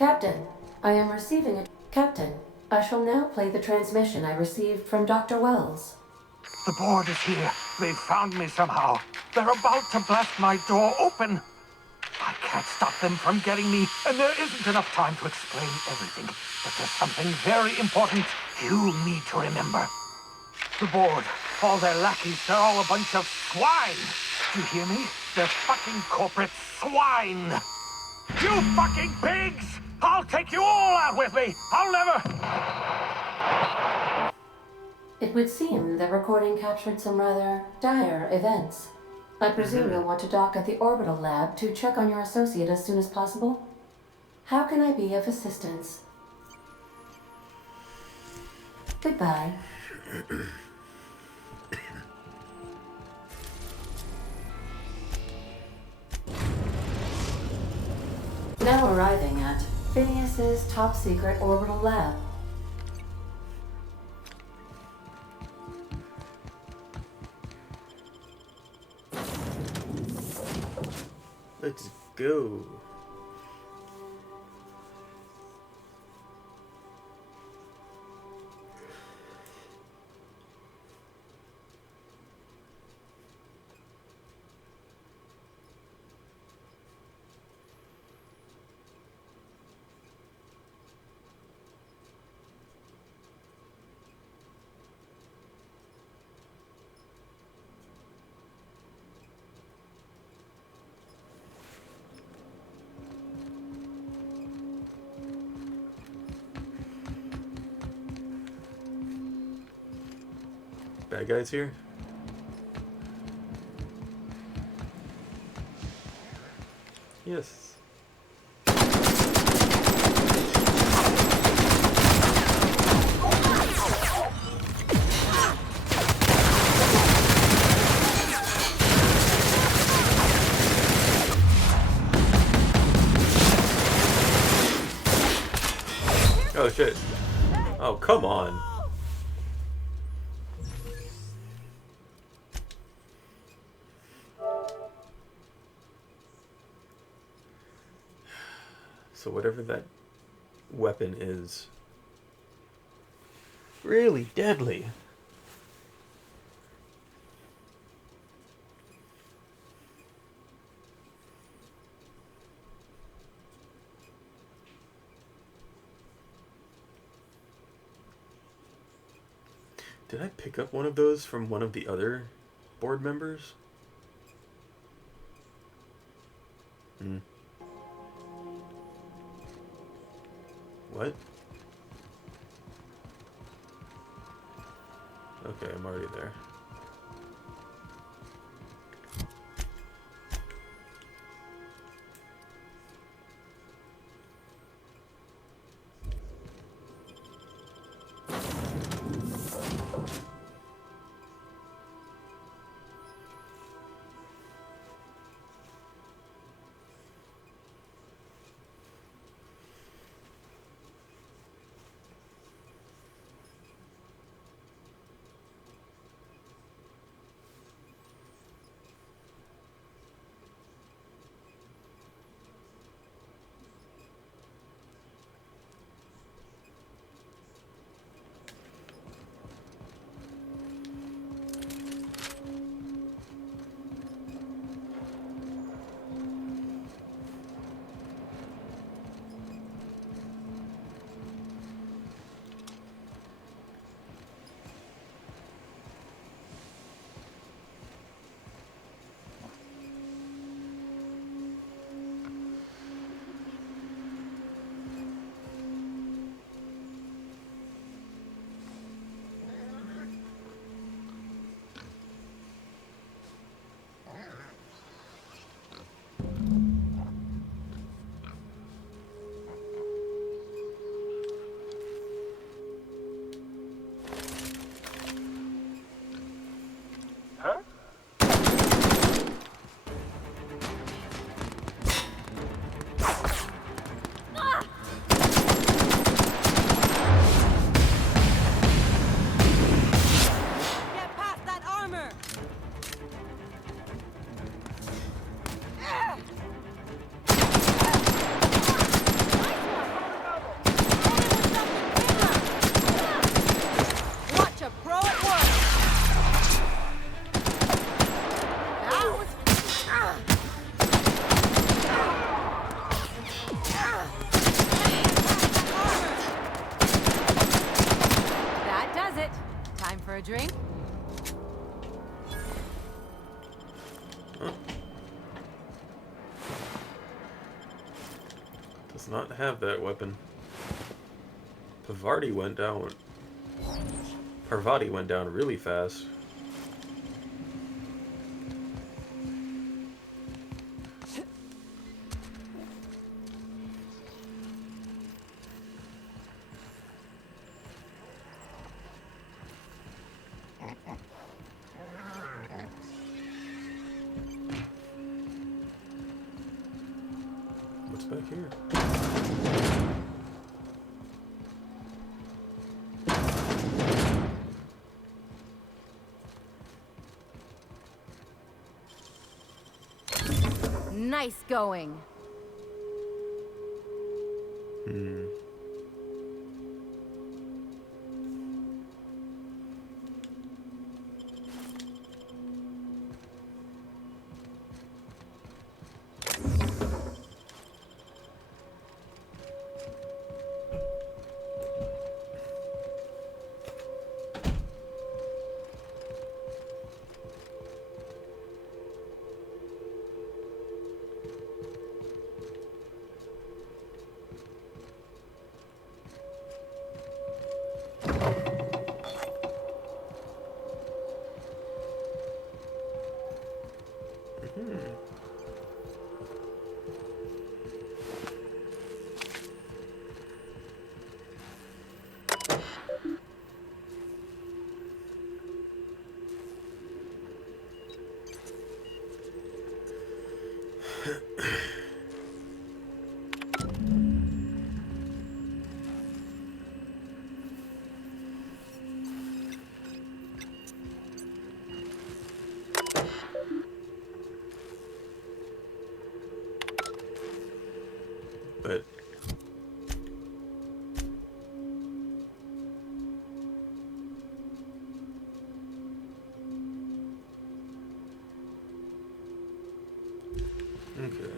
Captain, I am receiving a... Captain, I shall now play the transmission I received from Dr. Wells. The board is here. They've found me somehow. They're about to blast my door open. I can't stop them from getting me, and there isn't enough time to explain everything. But there's something very important you need to remember. The board, all their lackeys, they're all a bunch of swine. Do you hear me? They're fucking corporate swine. You fucking pigs! I'll take you all out with me! I'll never... It would seem the recording captured some rather dire events. I presume you'll want to dock at the orbital lab to check on your associate as soon as possible. How can I be of assistance? Goodbye. Now arriving at Phineas's top secret orbital lab. Let's go. Bad guys here? Yes. Oh shit. Oh, come on. So whatever that weapon is, really deadly. Did I pick up one of those from one of the other board members? What? Okay, I'm already there. Does not have that weapon. Parvati went down really fast. What's back here? Nice going. Hmm. But okay.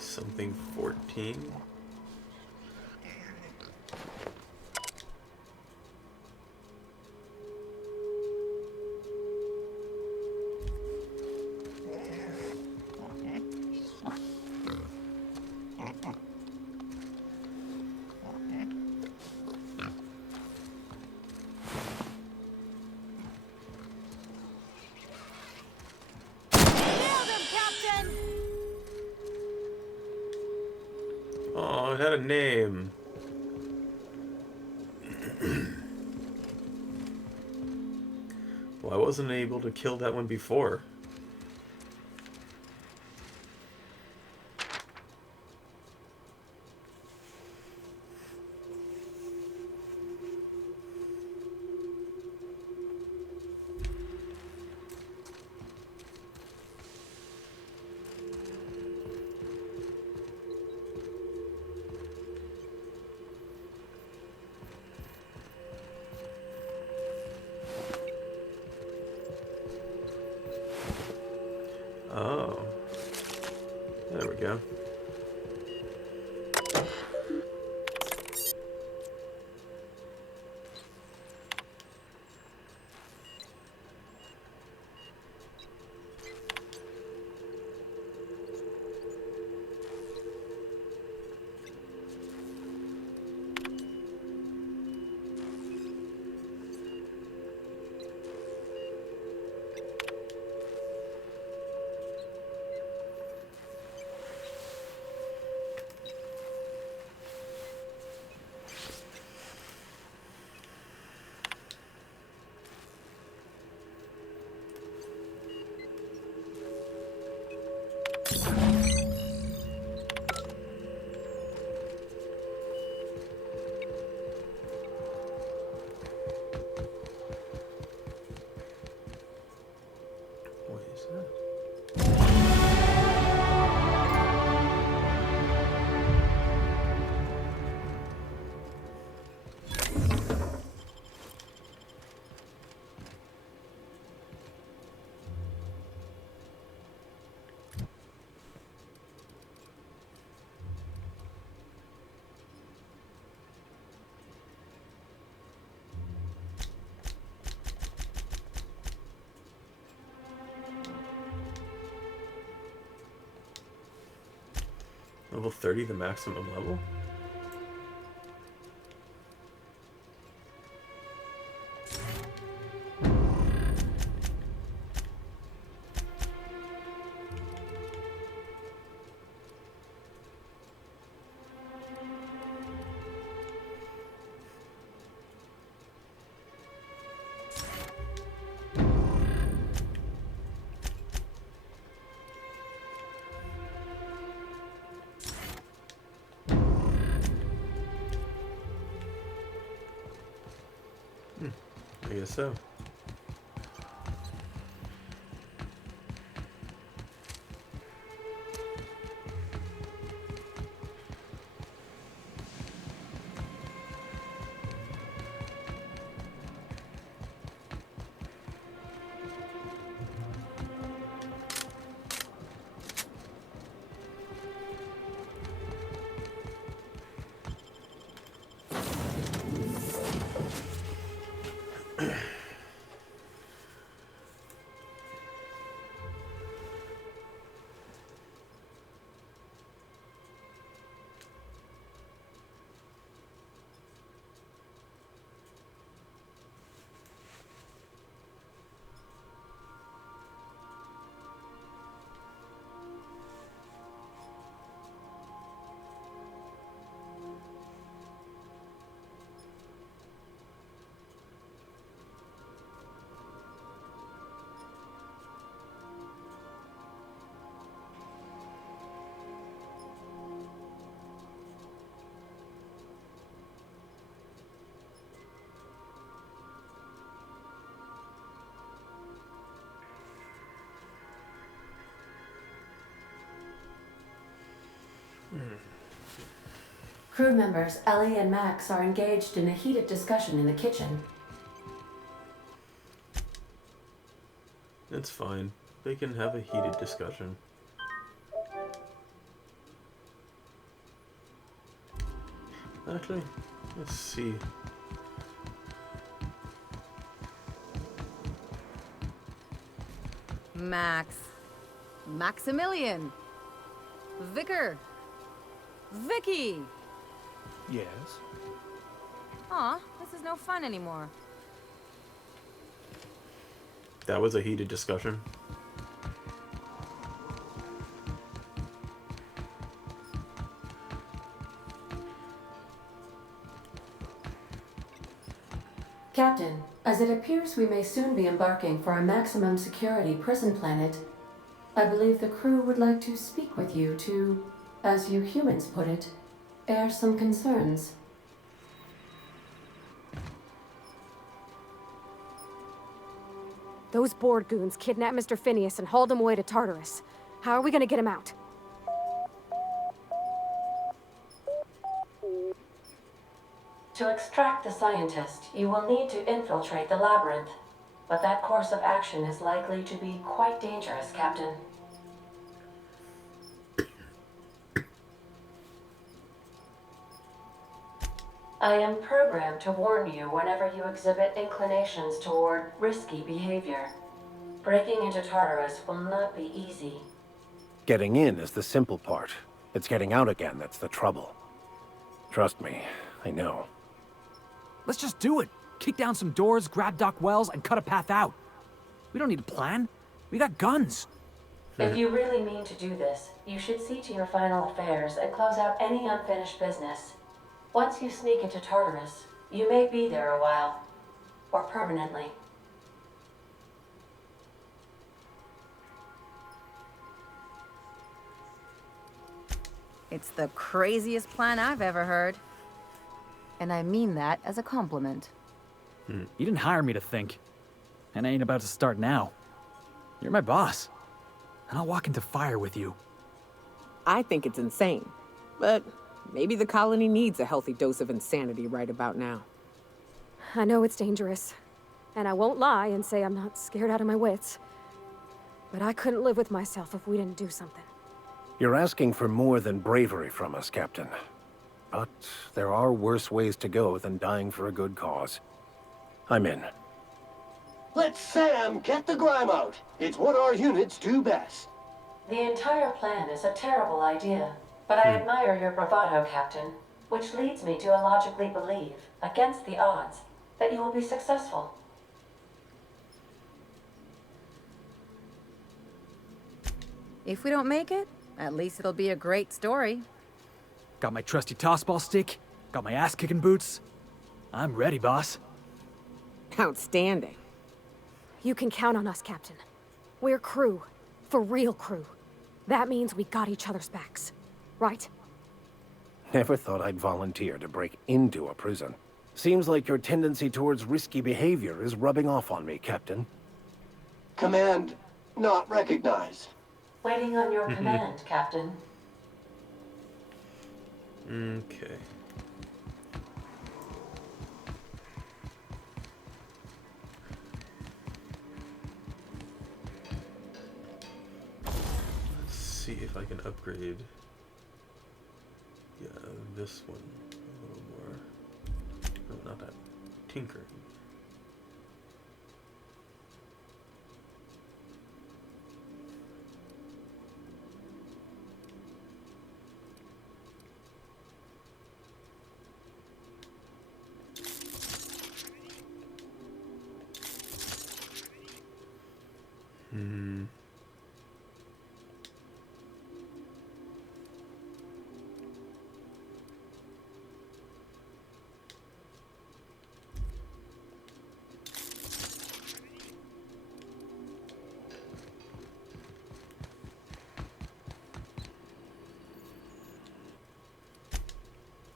Something 14. Nailed him, Captain! Oh, it had a name. Well, I wasn't able to kill that one before. Oh. There we go. Level 30, the maximum level? I guess so. Crew members Ellie and Max are engaged in a heated discussion in the kitchen. It's fine. They can have a heated discussion. Actually, let's see. Max. Maximilian. Vicar. Vicky. Yes? Aw, this is no fun anymore. That was a heated discussion. Captain, as it appears we may soon be embarking for a maximum security prison planet, I believe the crew would like to speak with you to, as you humans put it, air some concerns. Those Borg goons kidnapped Mr. Phineas and hauled him away to Tartarus. How are we gonna get him out? To extract the scientist, you will need to infiltrate the labyrinth. But that course of action is likely to be quite dangerous, Captain. I am programmed to warn you whenever you exhibit inclinations toward risky behavior. Breaking into Tartarus will not be easy. Getting in is the simple part. It's getting out again that's the trouble. Trust me, I know. Let's just do it. Kick down some doors, grab Doc Wells, and cut a path out. We don't need a plan. We got guns. If you really mean to do this, you should see to your final affairs and close out any unfinished business. Once you sneak into Tartarus, you may be there a while. Or permanently. It's the craziest plan I've ever heard. And I mean that as a compliment. You didn't hire me to think. And I ain't about to start now. You're my boss. And I'll walk into fire with you. I think it's insane. But maybe the colony needs a healthy dose of insanity right about now. I know it's dangerous. And I won't lie and say I'm not scared out of my wits. But I couldn't live with myself if we didn't do something. You're asking for more than bravery from us, Captain. But there are worse ways to go than dying for a good cause. I'm in. Let Sam get the grime out. It's what our units do best. The entire plan is a terrible idea. But I admire your bravado, Captain, which leads me to illogically believe, against the odds, that you will be successful. If we don't make it, at least it'll be a great story. Got my trusty tossball stick, got my ass-kicking boots. I'm ready, boss. Outstanding. You can count on us, Captain. We're crew. For real crew. That means we got each other's backs. Right? Never thought I'd volunteer to break into a prison. Seems like your tendency towards risky behavior is rubbing off on me, Captain. Command not recognized. Waiting on your command, Captain. Okay. Let's see if I can upgrade. Yeah, this one a little more. No, not that. Tinkering.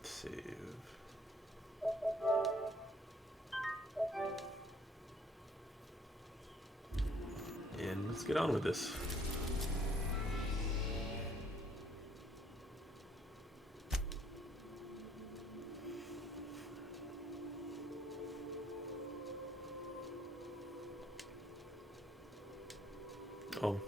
Save. And let's get on with this. Oh.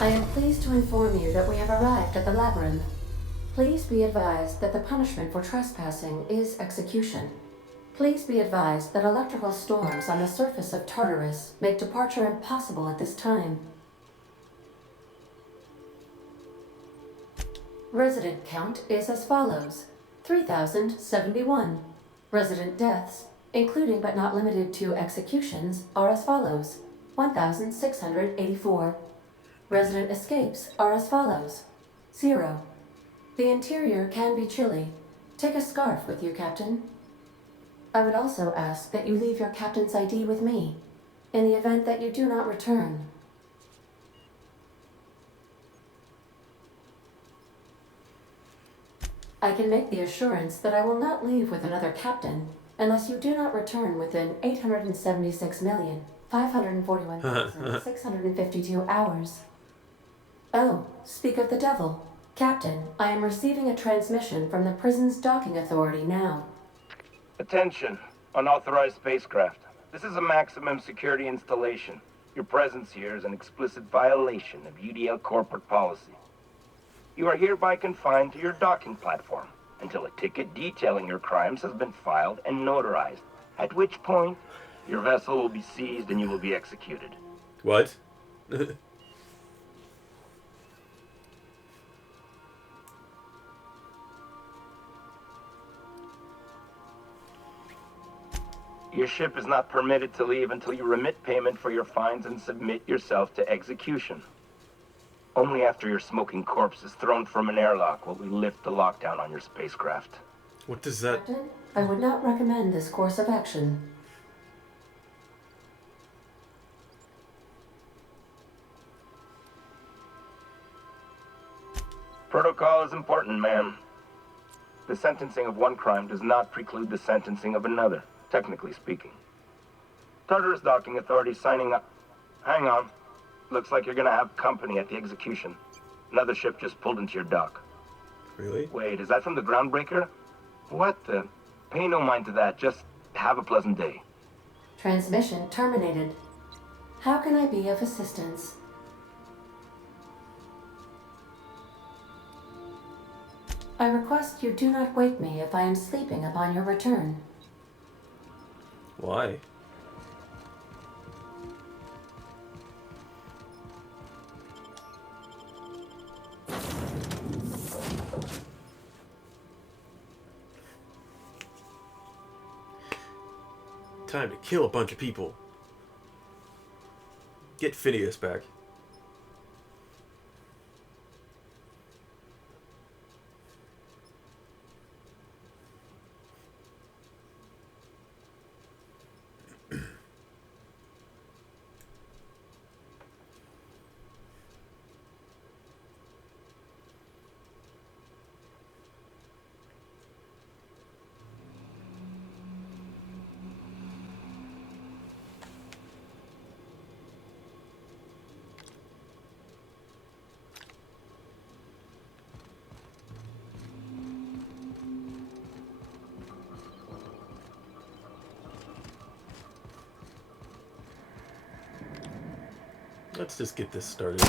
I am pleased to inform you that we have arrived at the labyrinth. Please be advised that the punishment for trespassing is execution. Please be advised that electrical storms on the surface of Tartarus make departure impossible at this time. Resident count is as follows: 3,071. Resident deaths, including but not limited to executions, are as follows: 1,684. Resident escapes are as follows: 0. The interior can be chilly. Take a scarf with you, Captain. I would also ask that you leave your captain's ID with me, in the event that you do not return. I can make the assurance that I will not leave with another captain unless you do not return within 876,541,652 hours. Oh, speak of the devil. Captain, I am receiving a transmission from the prison's docking authority now. Attention, unauthorized spacecraft. This is a maximum security installation. Your presence here is an explicit violation of UDL corporate policy. You are hereby confined to your docking platform until a ticket detailing your crimes has been filed and notarized, at which point your vessel will be seized and you will be executed. What? Your ship is not permitted to leave until you remit payment for your fines and submit yourself to execution. Only after your smoking corpse is thrown from an airlock will we lift the lockdown on your spacecraft. What does that... Captain, I would not recommend this course of action. Protocol is important, ma'am. The sentencing of one crime does not preclude the sentencing of another, technically speaking. Tartarus Docking Authority signing up. Hang on. Looks like you're gonna have company at the execution. Another ship just pulled into your dock. Really? Wait, is that from the Groundbreaker? What the? Pay no mind to that. Just have a pleasant day. Transmission terminated. How can I be of assistance? I request you do not wake me if I am sleeping upon your return. Why? Time to kill a bunch of people. Get Phineas back. Let's just get this started.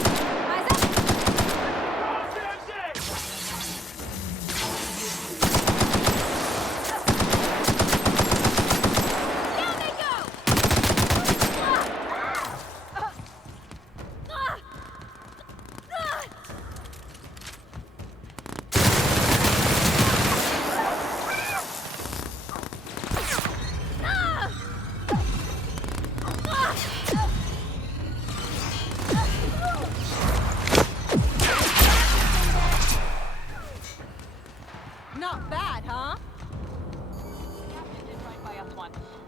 Not bad, huh?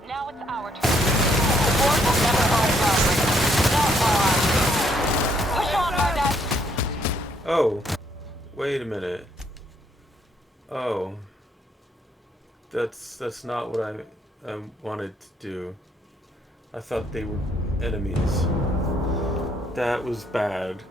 Now it's our turn. The board will never hold robbery. Not while I'm here. Push on, Murdoch. Oh, wait a minute. Oh, that's not what I wanted to do. I thought they were enemies. That was bad.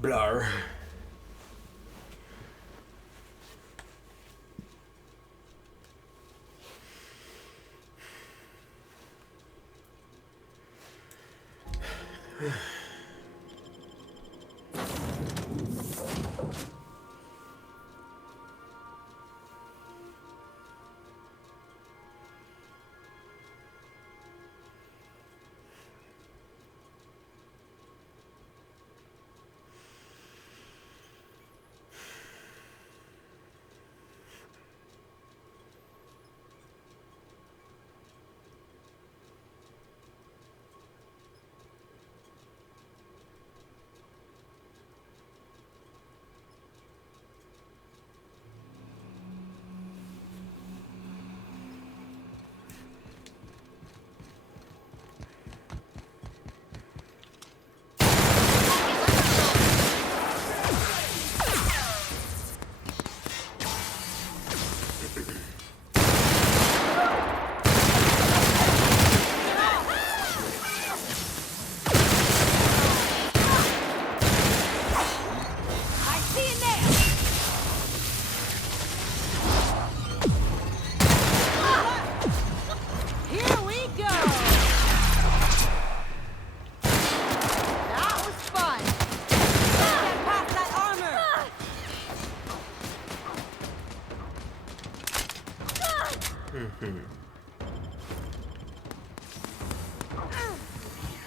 Blar.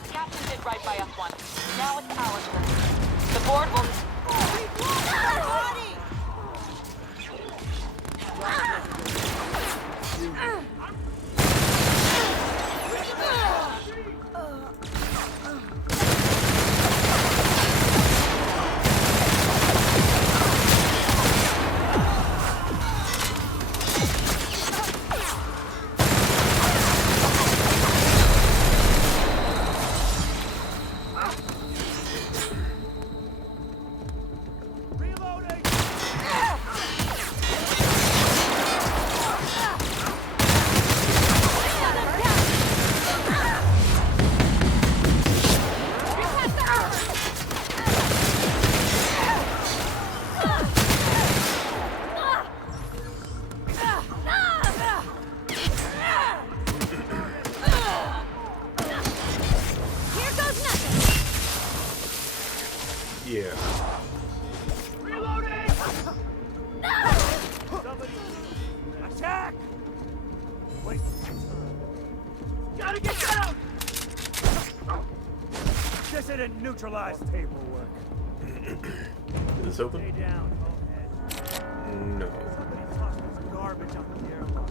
Captain did right by us once. Now it's our turn. The board will... Yeah. Reloading! Somebody attack! Wait. Gotta get down! This isn't neutralized table work. Is this open? Stay down, bonehead. No. Somebody tossed this garbage up in the airlock.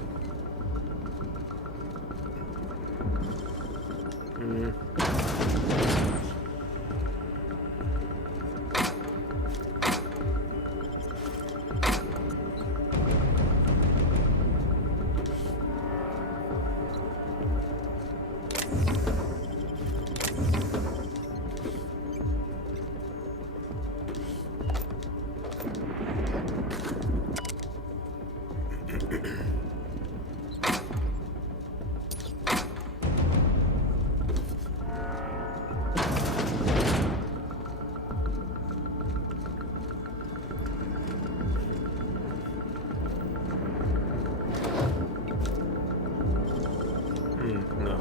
No.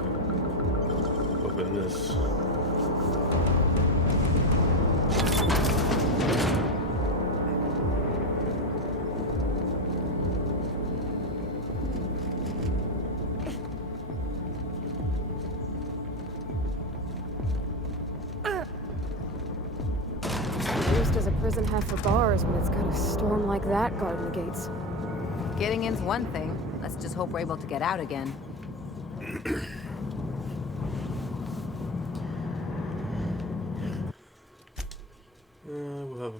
Open this. Used as a prison half for bars when it's got a storm like that guarding the gates. Getting in's one thing. Let's just hope we're able to get out again. We'll have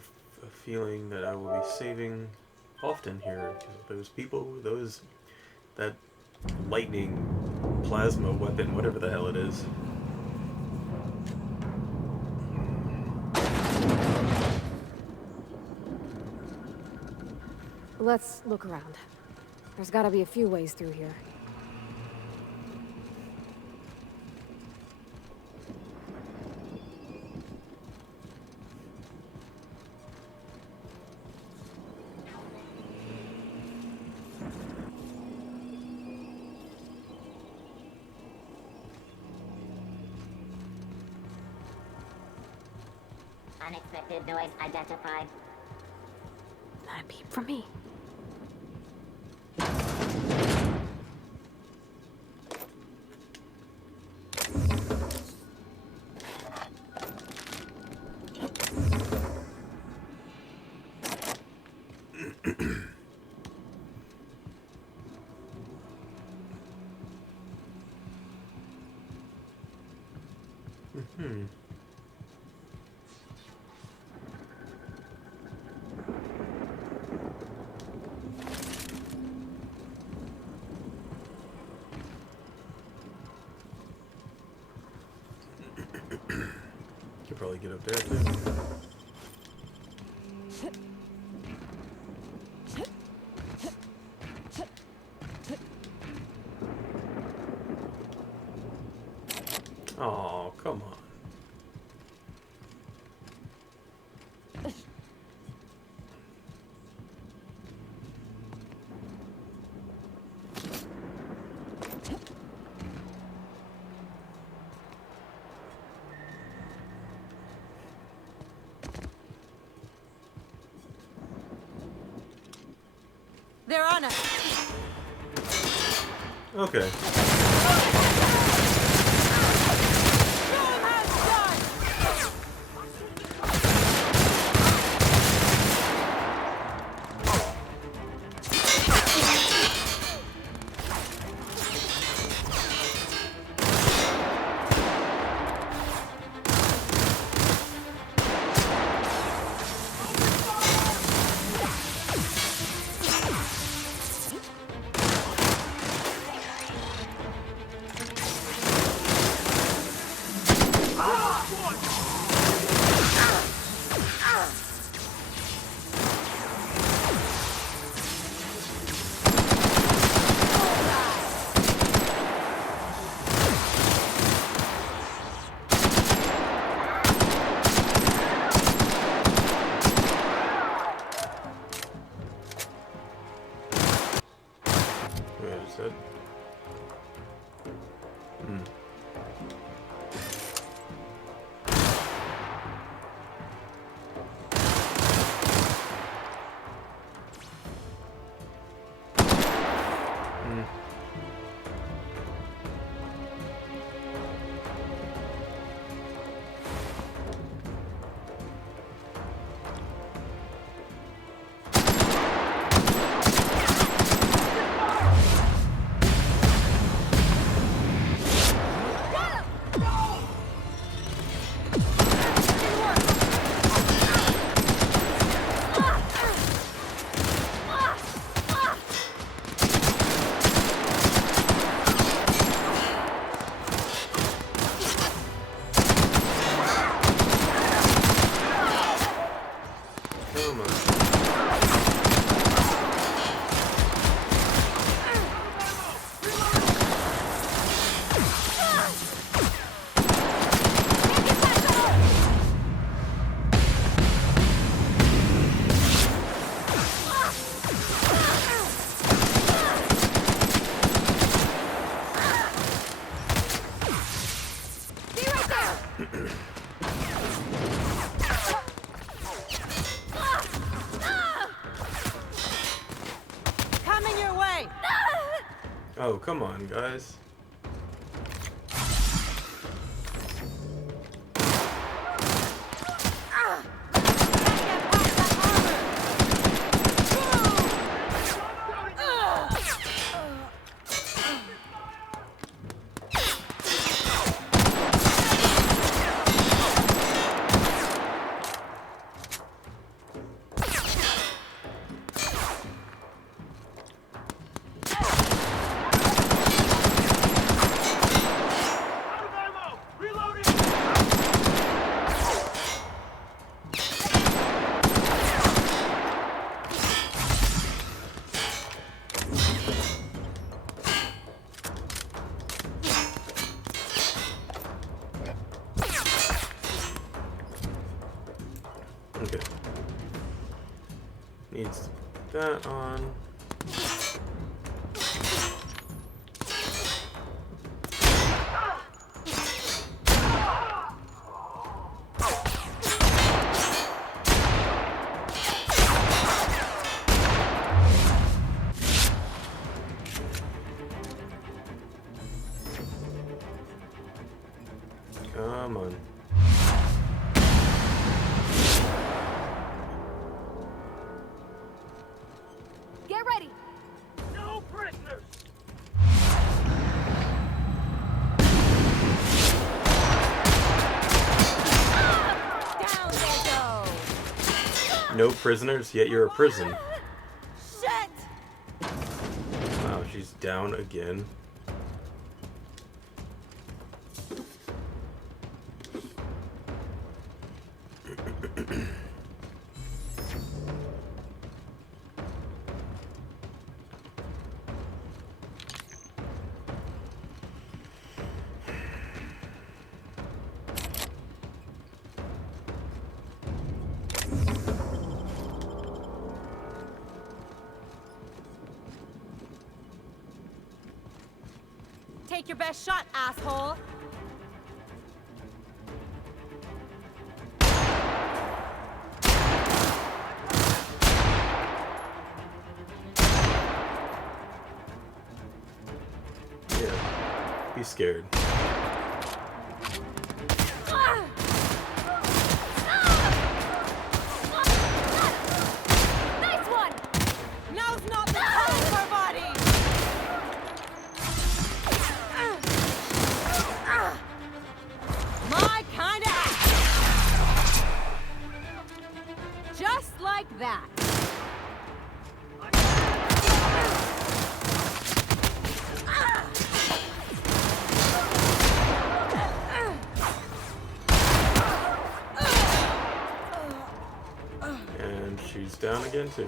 a feeling that I will be saving often here because of those people, that lightning plasma weapon, whatever the hell it is. Let's look around. There's gotta be a few ways through here. Unexpected noise identified. Not a peep from me. Could probably get up there too. Oh, come on. They're on us. Okay. Wait, I just said. Come on. Coming your way. Oh, come on, guys. Okay. Needs to put that on. No prisoners, yet you're a prison. Shit! Wow, she's down again. Take your best shot, asshole! Yeah, be scared. Nice one! Now's not the time for body! My kind of action! Just like that. And she's down again too.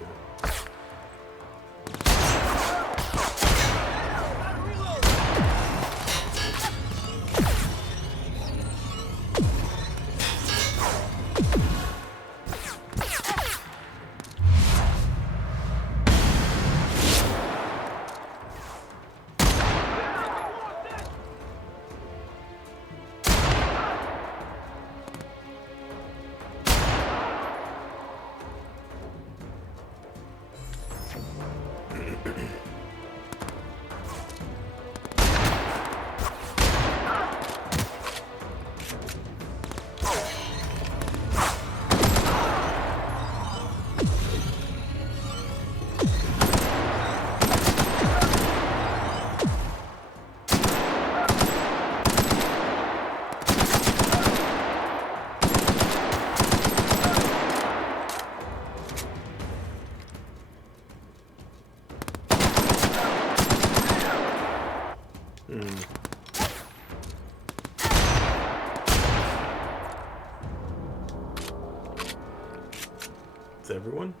It's everyone?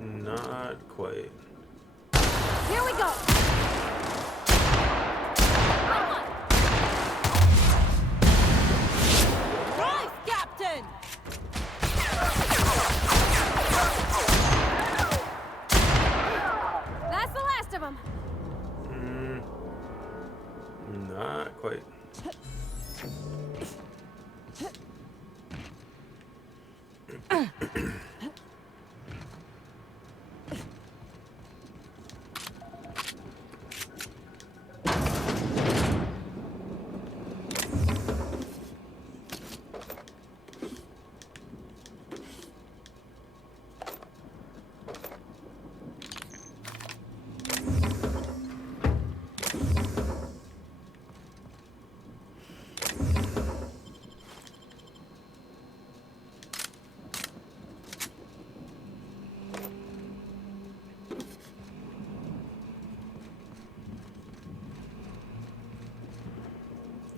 Not quite. Here we go! Rise, Captain! That's the last of them. Not quite.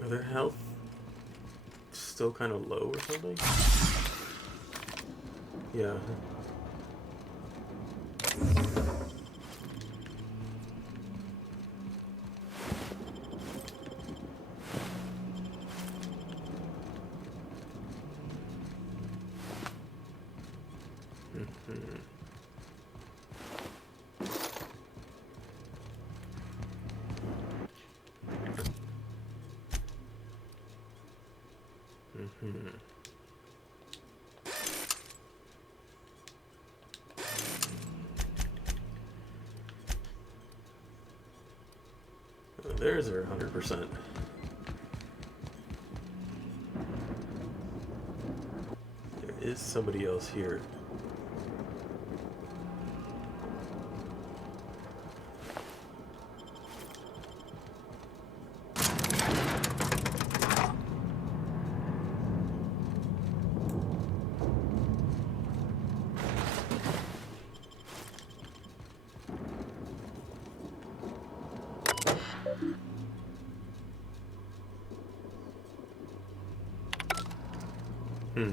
Are their health still kind of low or something? Yeah. There's her 100%. There is somebody else here. Hmm.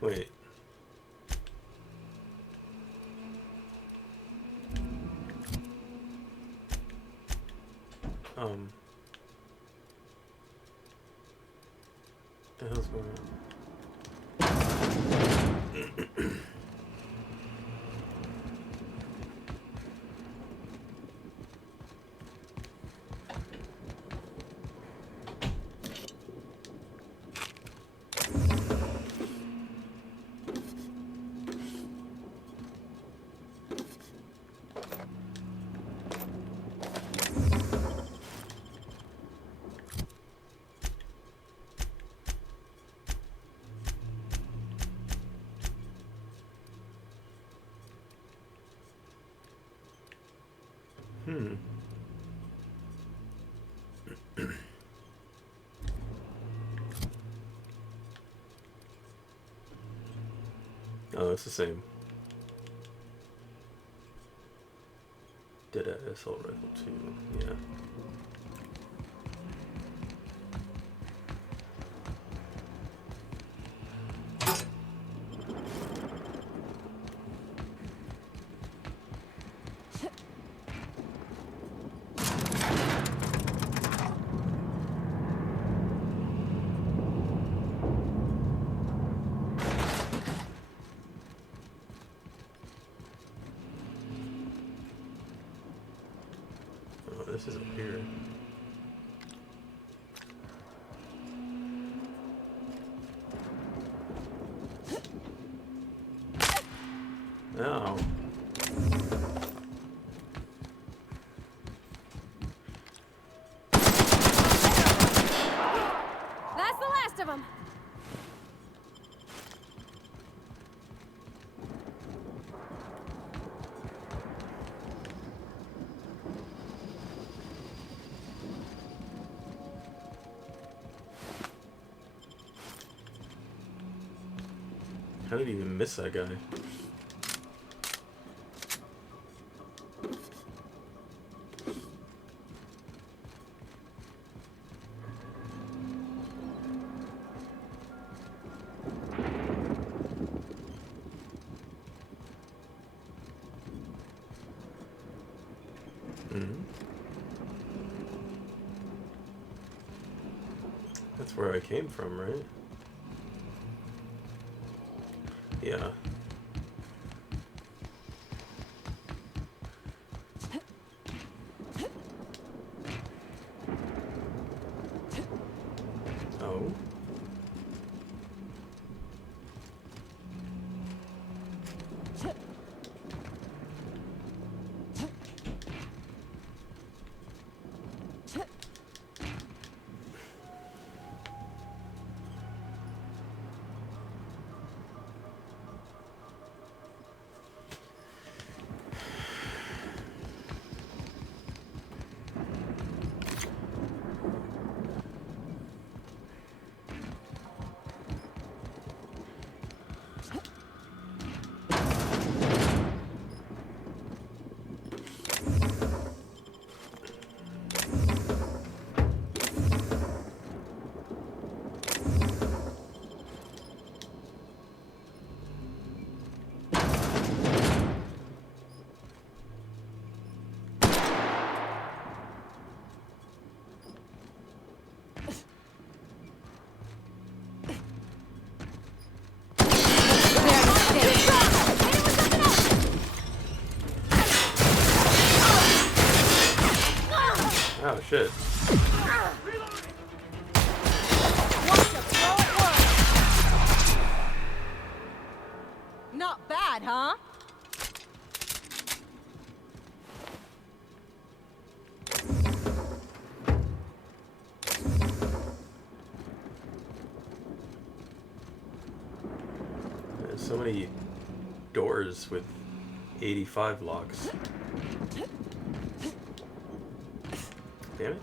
Wait. What the hell's going on? Hmm. Oh, it's the same. Did an assault rifle too, yeah. This is up here. Ow. That's the last of them. How did he even miss that guy? That's where I came from, right? Yeah. Oh. Oh shit. Not bad, huh? There's so many doors with 85 locks. Damn it.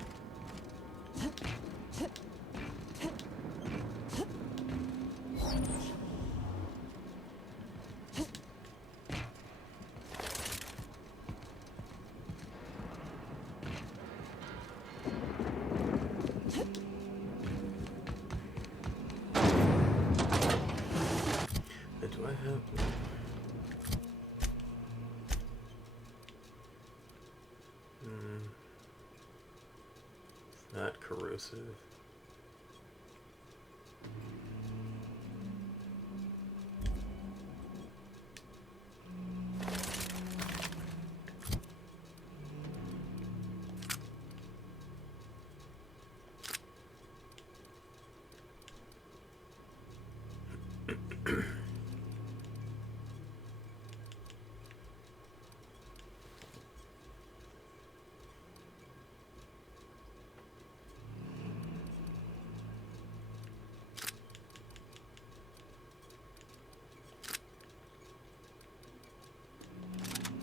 Do I have... It's not corrosive.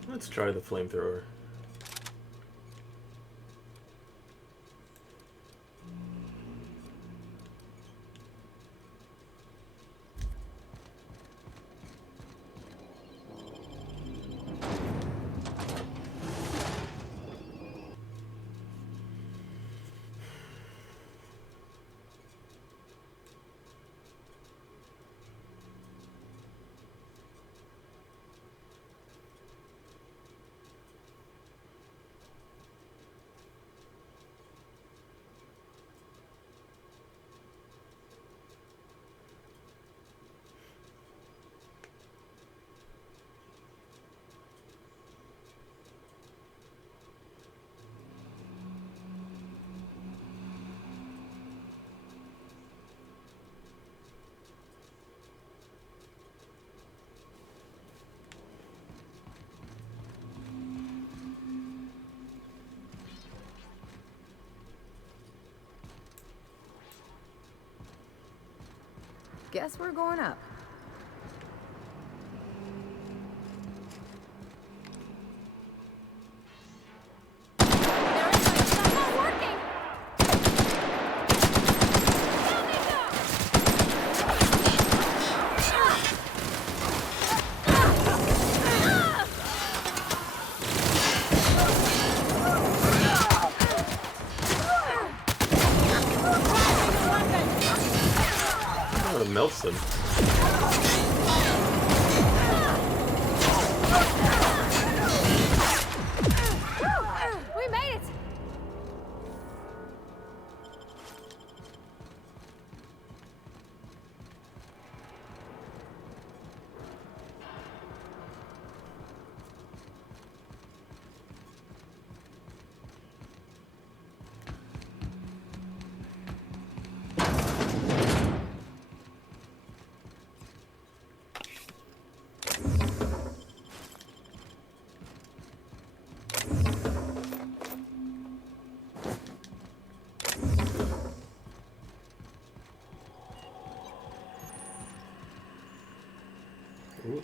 Let's try the flamethrower. Guess we're going up. Oh, it melts them. We made it! Ooh.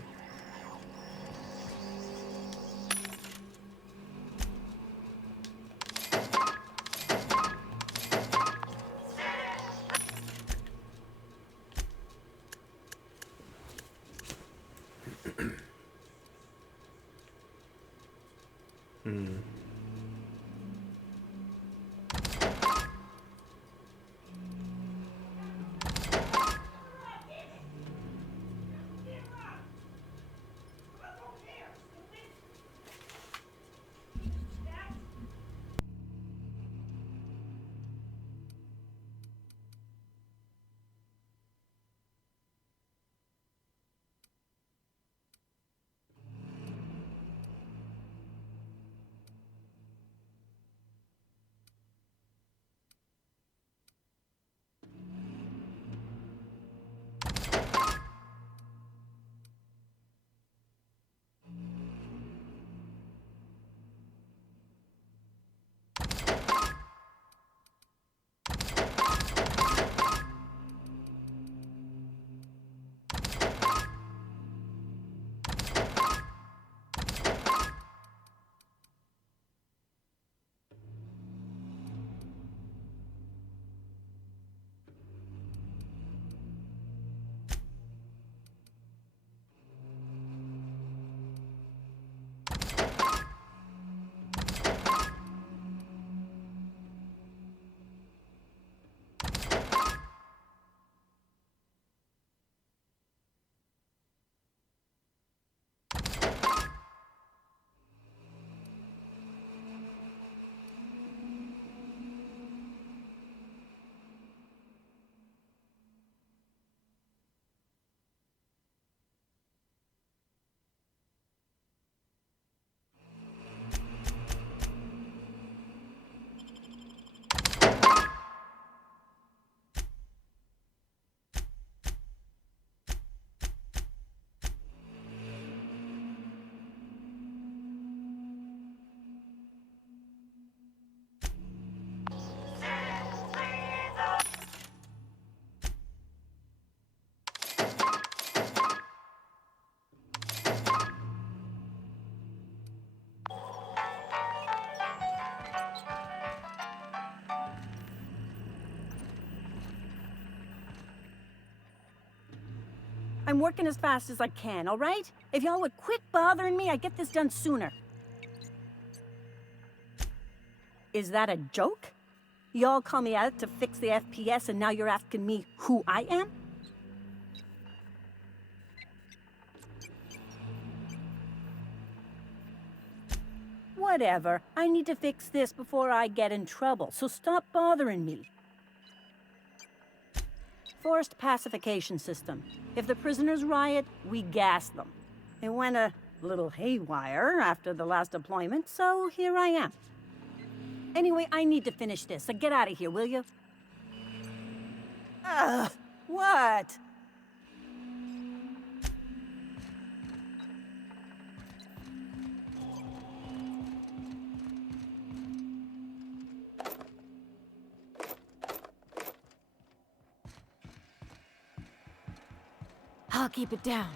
I'm working as fast as I can, all right? If y'all would quit bothering me, I'd get this done sooner. Is that a joke? Y'all call me out to fix the FPS and now you're asking me who I am? Whatever. I need to fix this before I get in trouble, so stop bothering me. Forced pacification system. If the prisoners riot, we gas them. It went a little haywire after the last deployment, so here I am. Anyway, I need to finish this, so get out of here, will you? Ugh, what? I'll keep it down.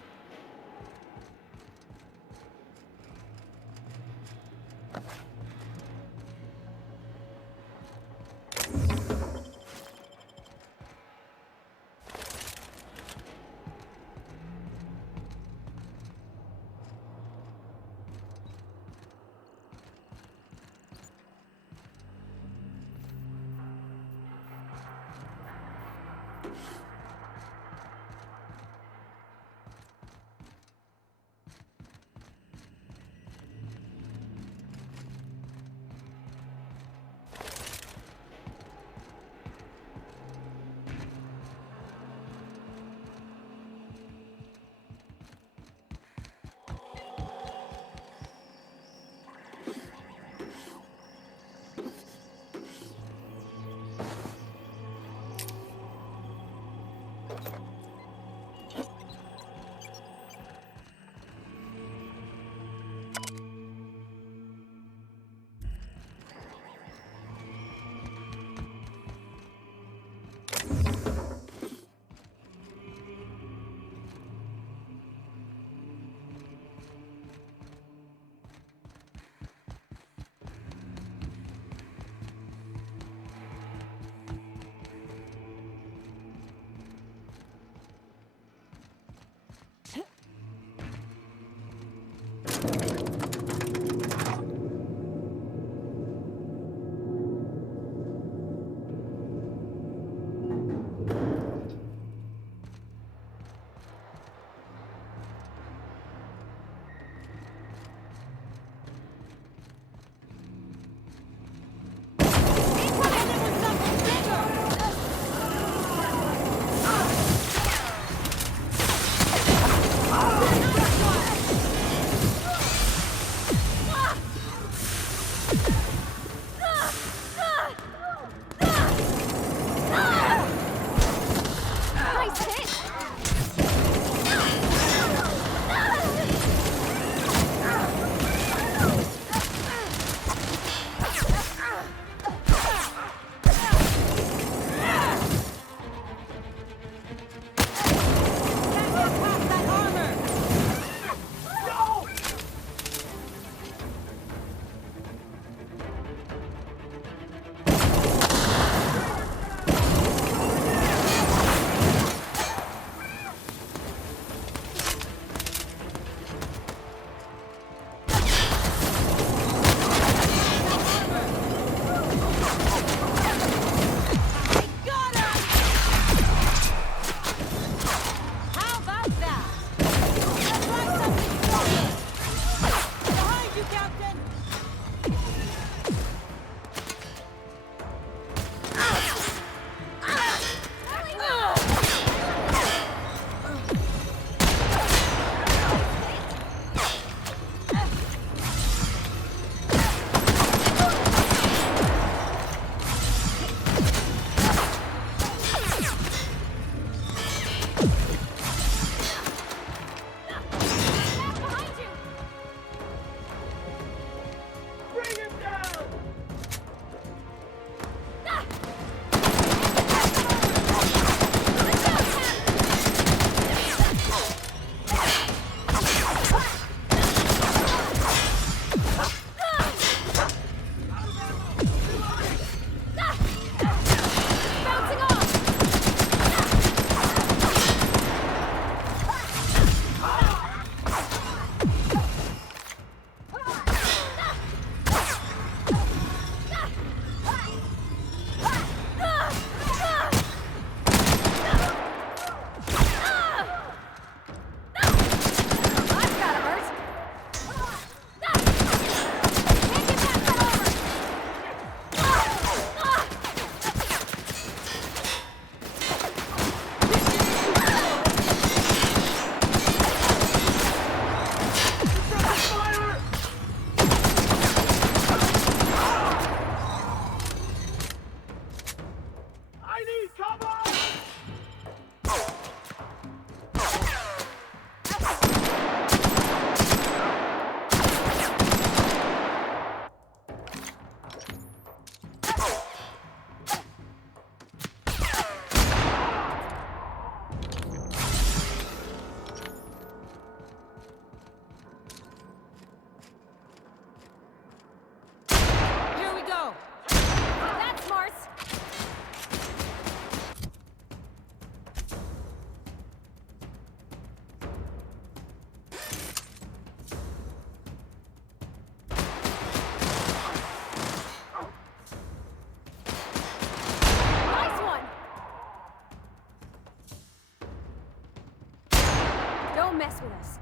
protected us.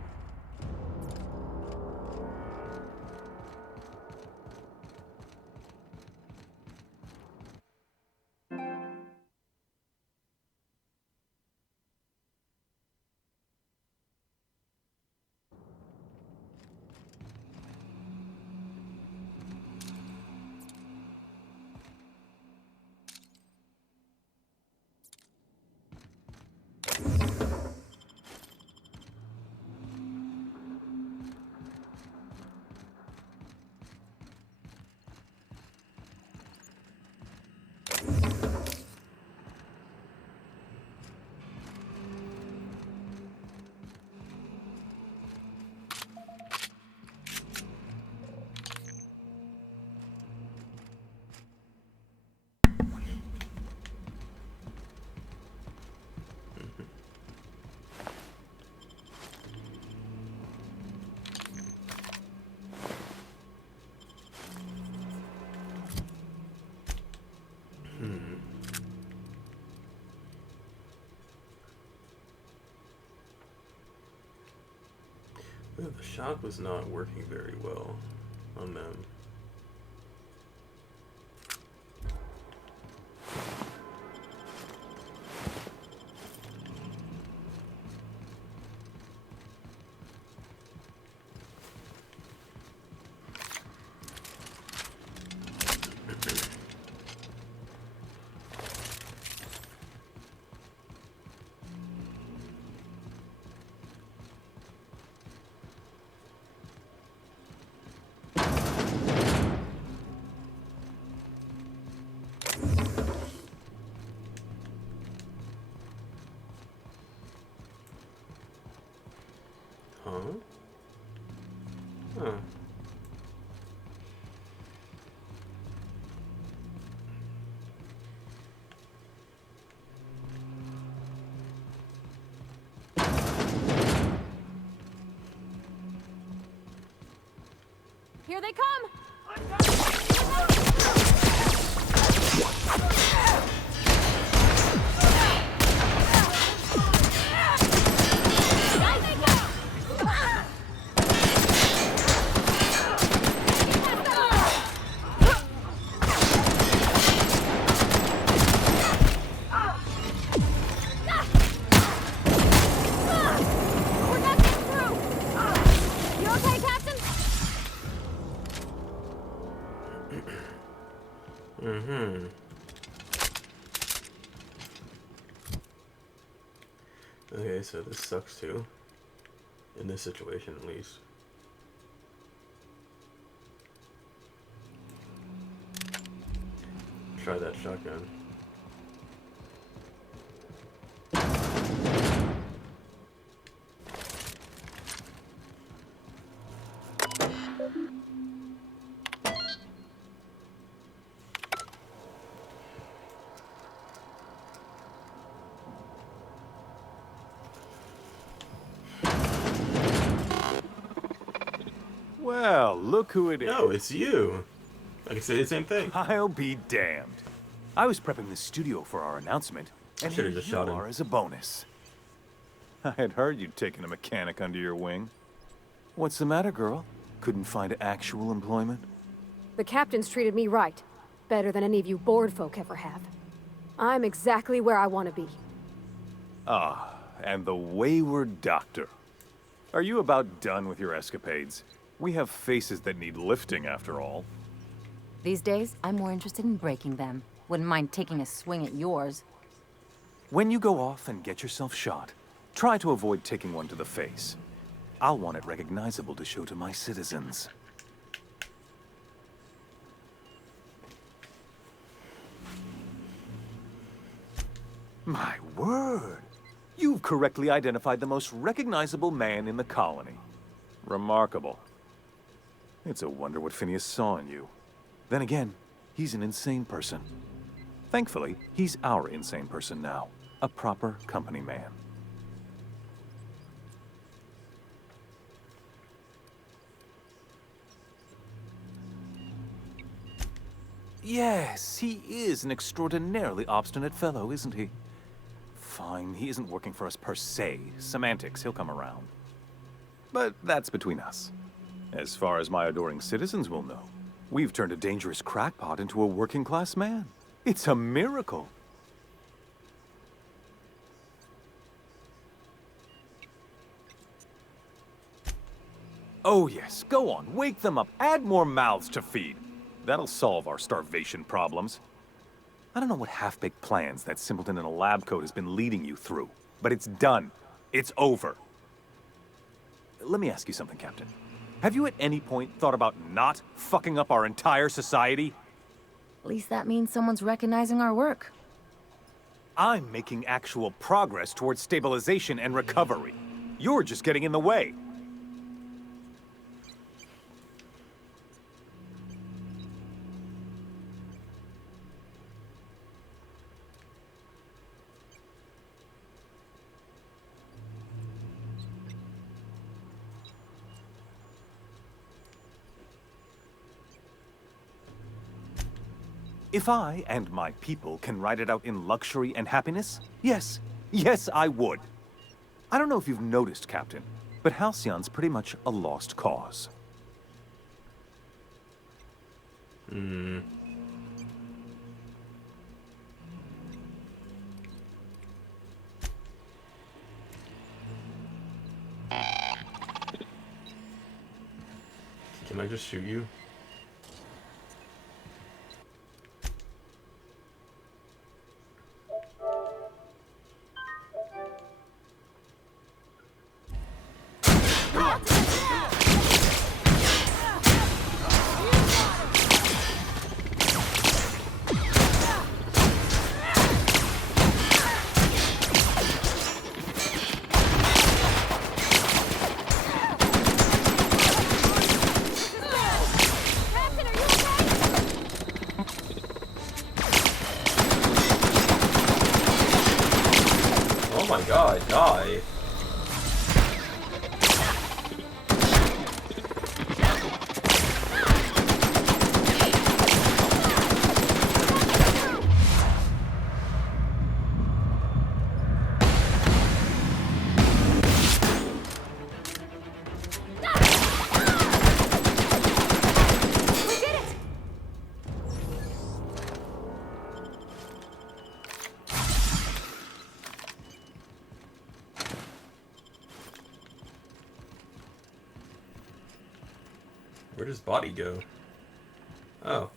The shock was not working very well on them. Huh. Here they come! Okay, so this sucks too. In this situation, at least. Try that shotgun. Well, look who it is. No, it's you. I can say the same thing. I'll be damned. I was prepping the studio for our announcement, and here just you shot him. are as a bonus. I had heard you'd taken a mechanic under your wing. What's the matter, girl? Couldn't find actual employment? The captain's treated me right. Better than any of you bored folk ever have. I'm exactly where I want to be. Ah, and the wayward doctor. Are you about done with your escapades? We have faces that need lifting, after all. These days, I'm more interested in breaking them. Wouldn't mind taking a swing at yours. When you go off and get yourself shot, try to avoid taking one to the face. I'll want it recognizable to show to my citizens. My word! You've correctly identified the most recognizable man in the colony. Remarkable. It's a wonder what Phineas saw in you. Then again, he's an insane person. Thankfully, he's our insane person now. A proper company man. Yes, he is an extraordinarily obstinate fellow, isn't he? Fine, he isn't working for us per se. Semantics, he'll come around. But that's between us. As far as my adoring citizens will know, we've turned a dangerous crackpot into a working-class man. It's a miracle. Oh yes, go on, wake them up, add more mouths to feed. That'll solve our starvation problems. I don't know what half-baked plans that simpleton in a lab coat has been leading you through, but it's done. It's over. Let me ask you something, Captain. Have you at any point thought about not fucking up our entire society? At least that means someone's recognizing our work. I'm making actual progress towards stabilization and recovery. You're just getting in the way. If I and my people can ride it out in luxury and happiness, yes, I would. I don't know if you've noticed, Captain, but Halcyon's pretty much a lost cause. Can I just shoot you? Oh my god, die. Where does body go? Oh.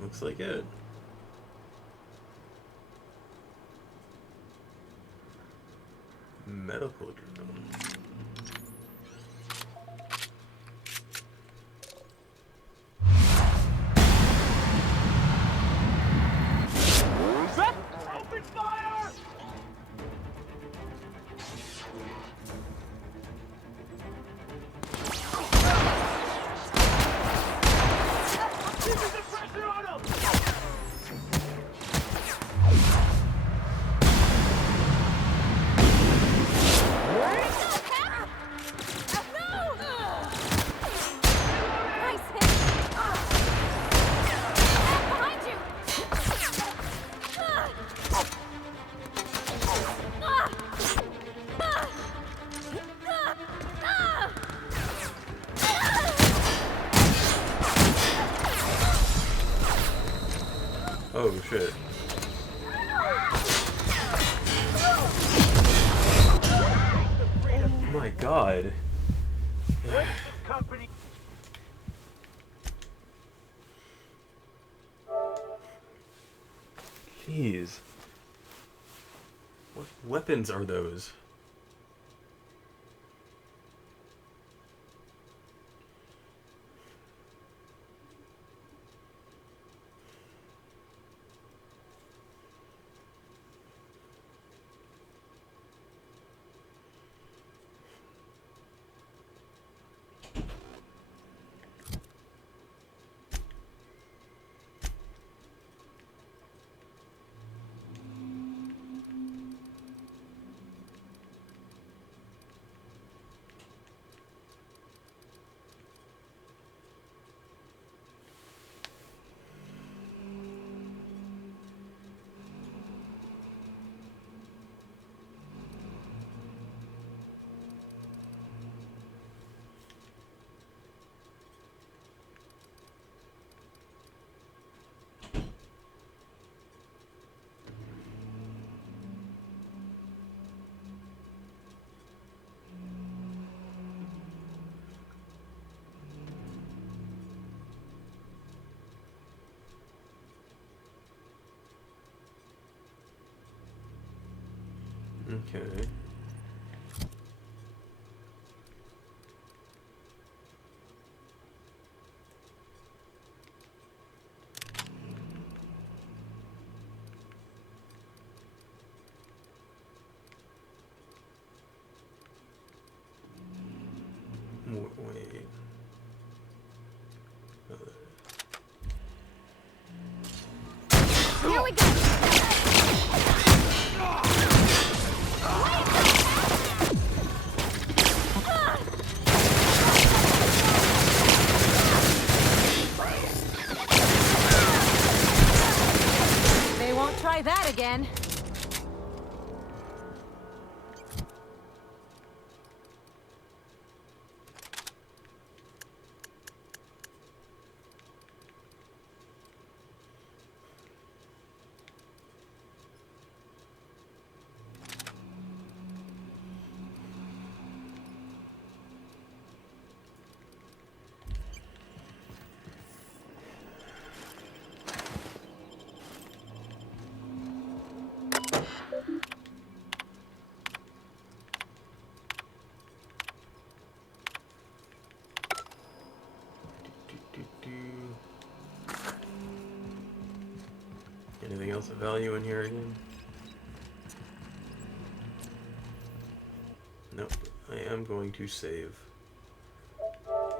Looks like it. Medical journal. Open fire! Keeping the pressure on them! Oh shit. Oh my god. Jeez. What weapons are those? Okay. Wait. Here we go! They won't try that again. Anything else of value in here again? Nope. I am going to save.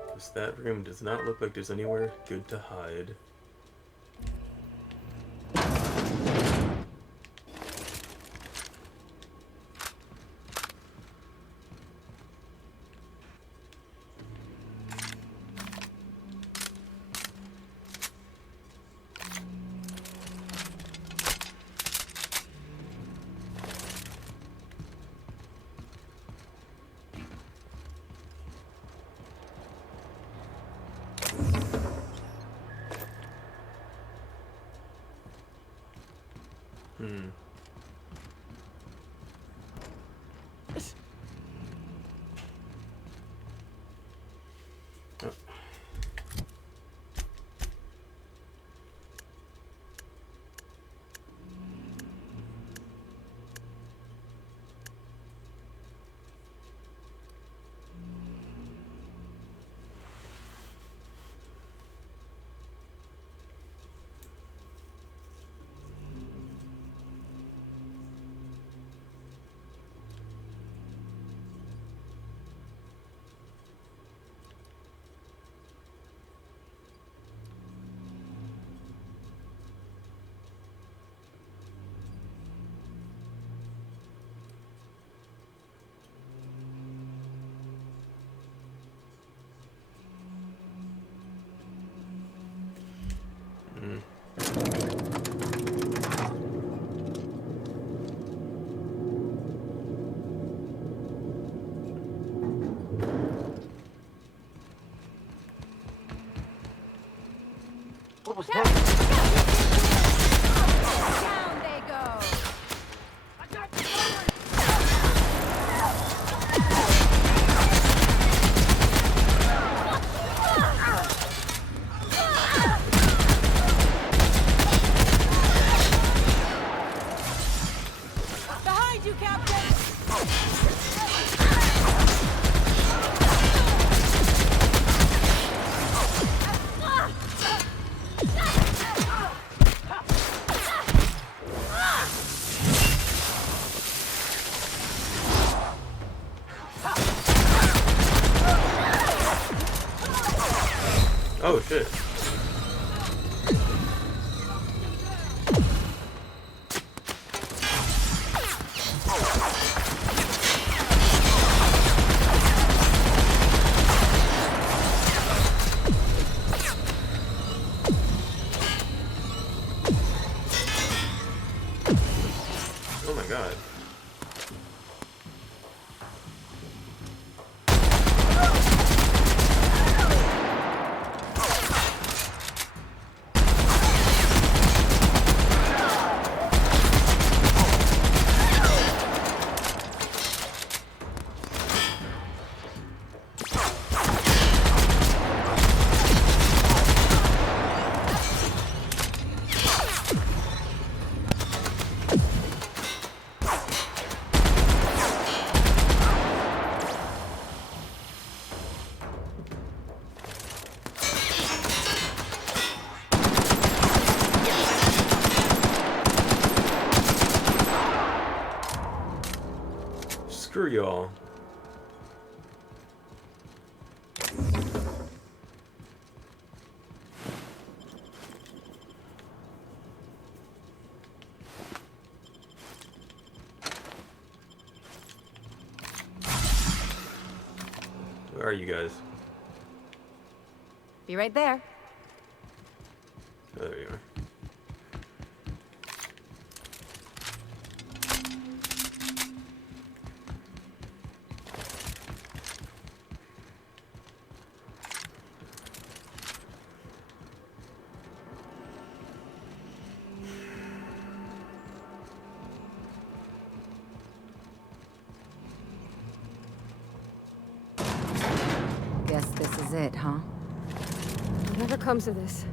Because that room does not look like there's anywhere good to hide. shit. Oh my god. Screw y'all. Where are you guys? Be right there. Oh, there you are. Guess this is it, huh? Whatever comes of this.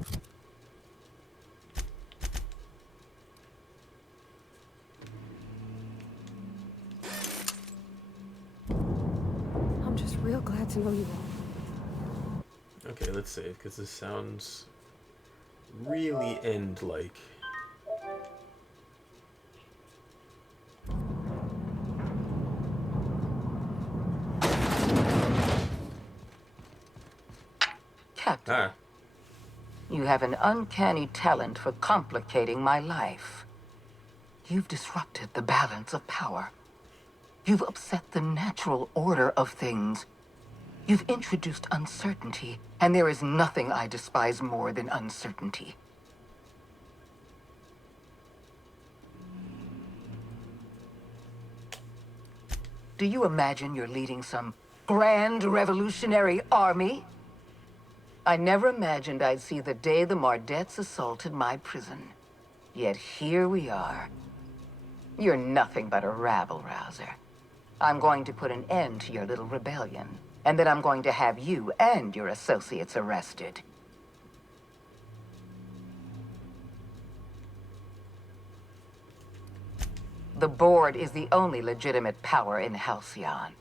I'm just real glad to know you all. Okay, let's save, because this sounds really end-like. Captain, Ah, you have an uncanny talent for complicating my life. You've disrupted the balance of power. You've upset the natural order of things. You've introduced uncertainty, and there is nothing I despise more than uncertainty. Do you imagine you're leading some grand revolutionary army? I never imagined I'd see the day the Mardettes assaulted my prison. Yet here we are. You're nothing but a rabble-rouser. I'm going to put an end to your little rebellion, and then I'm going to have you and your associates arrested. The Board is the only legitimate power in Halcyon.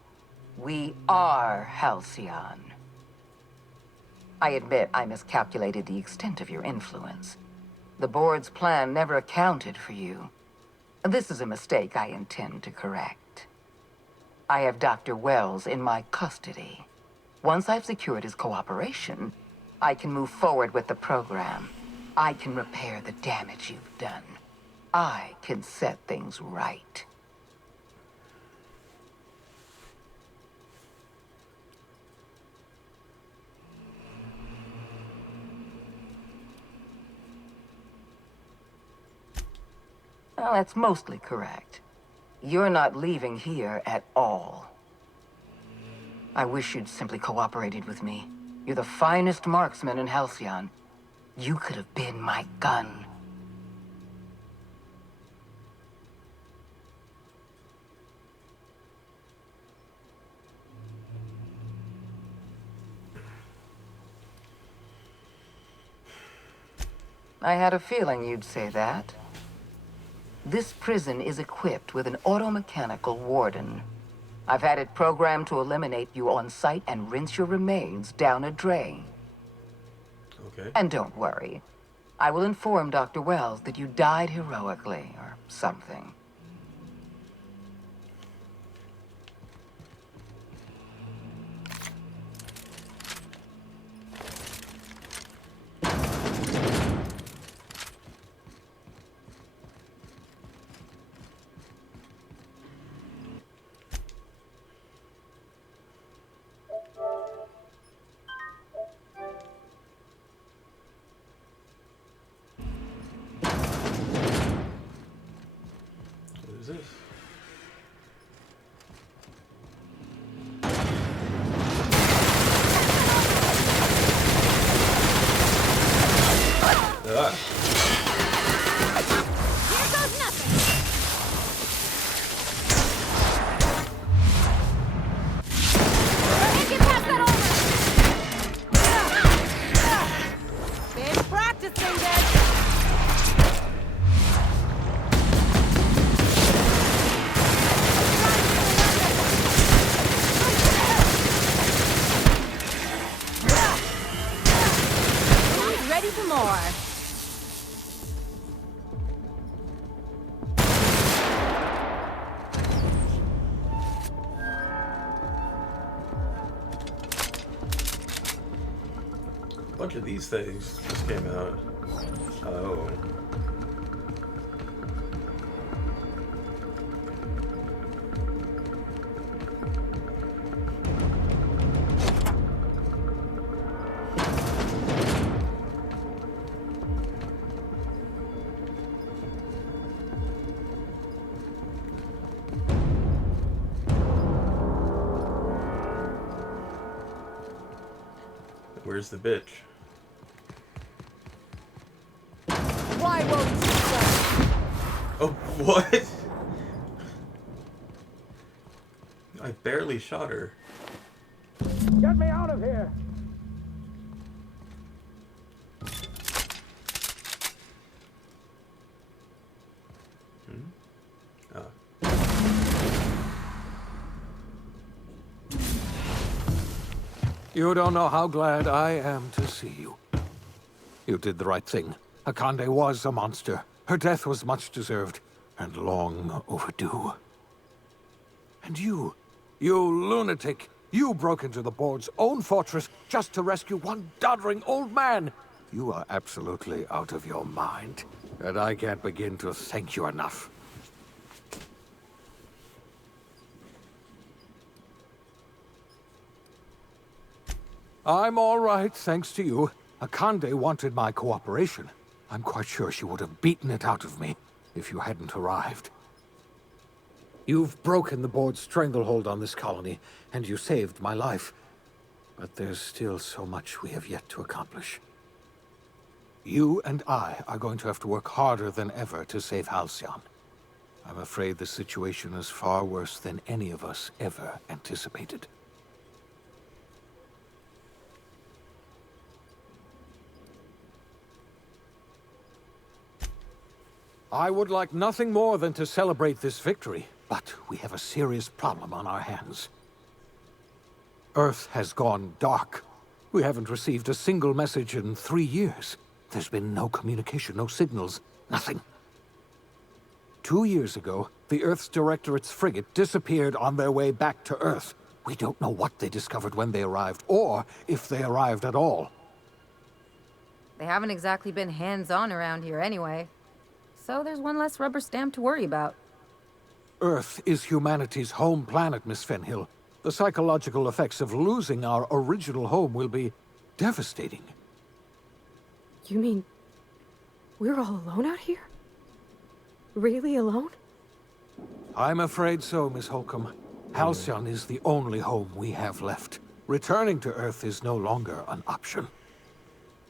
We are Halcyon. I admit I miscalculated the extent of your influence. The Board's plan never accounted for you. This is a mistake I intend to correct. I have Dr. Wells in my custody. Once I've secured his cooperation, I can move forward with the program. I can repair the damage you've done. I can set things right. Well, that's mostly correct. You're not leaving here at all. I wish you'd simply cooperated with me. You're the finest marksman in Halcyon. You could have been my gun. I had a feeling you'd say that. This prison is equipped with an automechanical warden. I've had it programmed to eliminate you on sight and rinse your remains down a drain. okay. And don't worry. I will inform Dr. Wells that you died heroically, or something. is this? Ah. Here goes nothing! Can't get past that over! Been practicing this! He's ready for more. A bunch of these things just came out. Oh. Where's the bitch? Why won't you go? Oh, what? I barely shot her. Get me out of here! You don't know how glad I am to see you. You did the right thing. Akande was a monster. Her death was much deserved, and long overdue. And you lunatic, you broke into the board's own fortress just to rescue one doddering old man. You are absolutely out of your mind, and I can't begin to thank you enough. I'm all right, thanks to you. Akande wanted my cooperation. I'm quite sure she would have beaten it out of me if you hadn't arrived. You've broken the board's stranglehold on this colony, and you saved my life. But there's still so much we have yet to accomplish. You and I are going to have to work harder than ever to save Halcyon. I'm afraid the situation is far worse than any of us ever anticipated. I would like nothing more than to celebrate this victory, but we have a serious problem on our hands. Earth has gone dark. We haven't received a single message in 3 years. There's been no communication, no signals, nothing. 2 years ago, the Earth's Directorate's frigate disappeared on their way back to Earth. We don't know what they discovered when they arrived, or if they arrived at all. They haven't exactly been hands-on around here anyway. So there's one less rubber stamp to worry about. Earth is humanity's home planet, Miss Fenhill. The psychological effects of losing our original home will be devastating. You mean we're all alone out here? Really alone? I'm afraid so, Miss Holcomb. Halcyon is the only home we have left. Returning to Earth is no longer an option.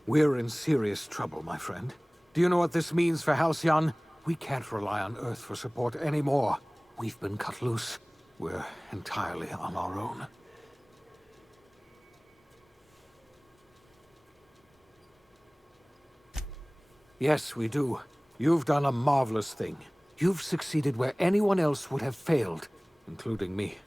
We're in serious trouble, my friend. Do you know what this means for Halcyon? We can't rely on Earth for support anymore. We've been cut loose. We're entirely on our own. Yes, we do. You've done a marvelous thing. You've succeeded where anyone else would have failed, including me.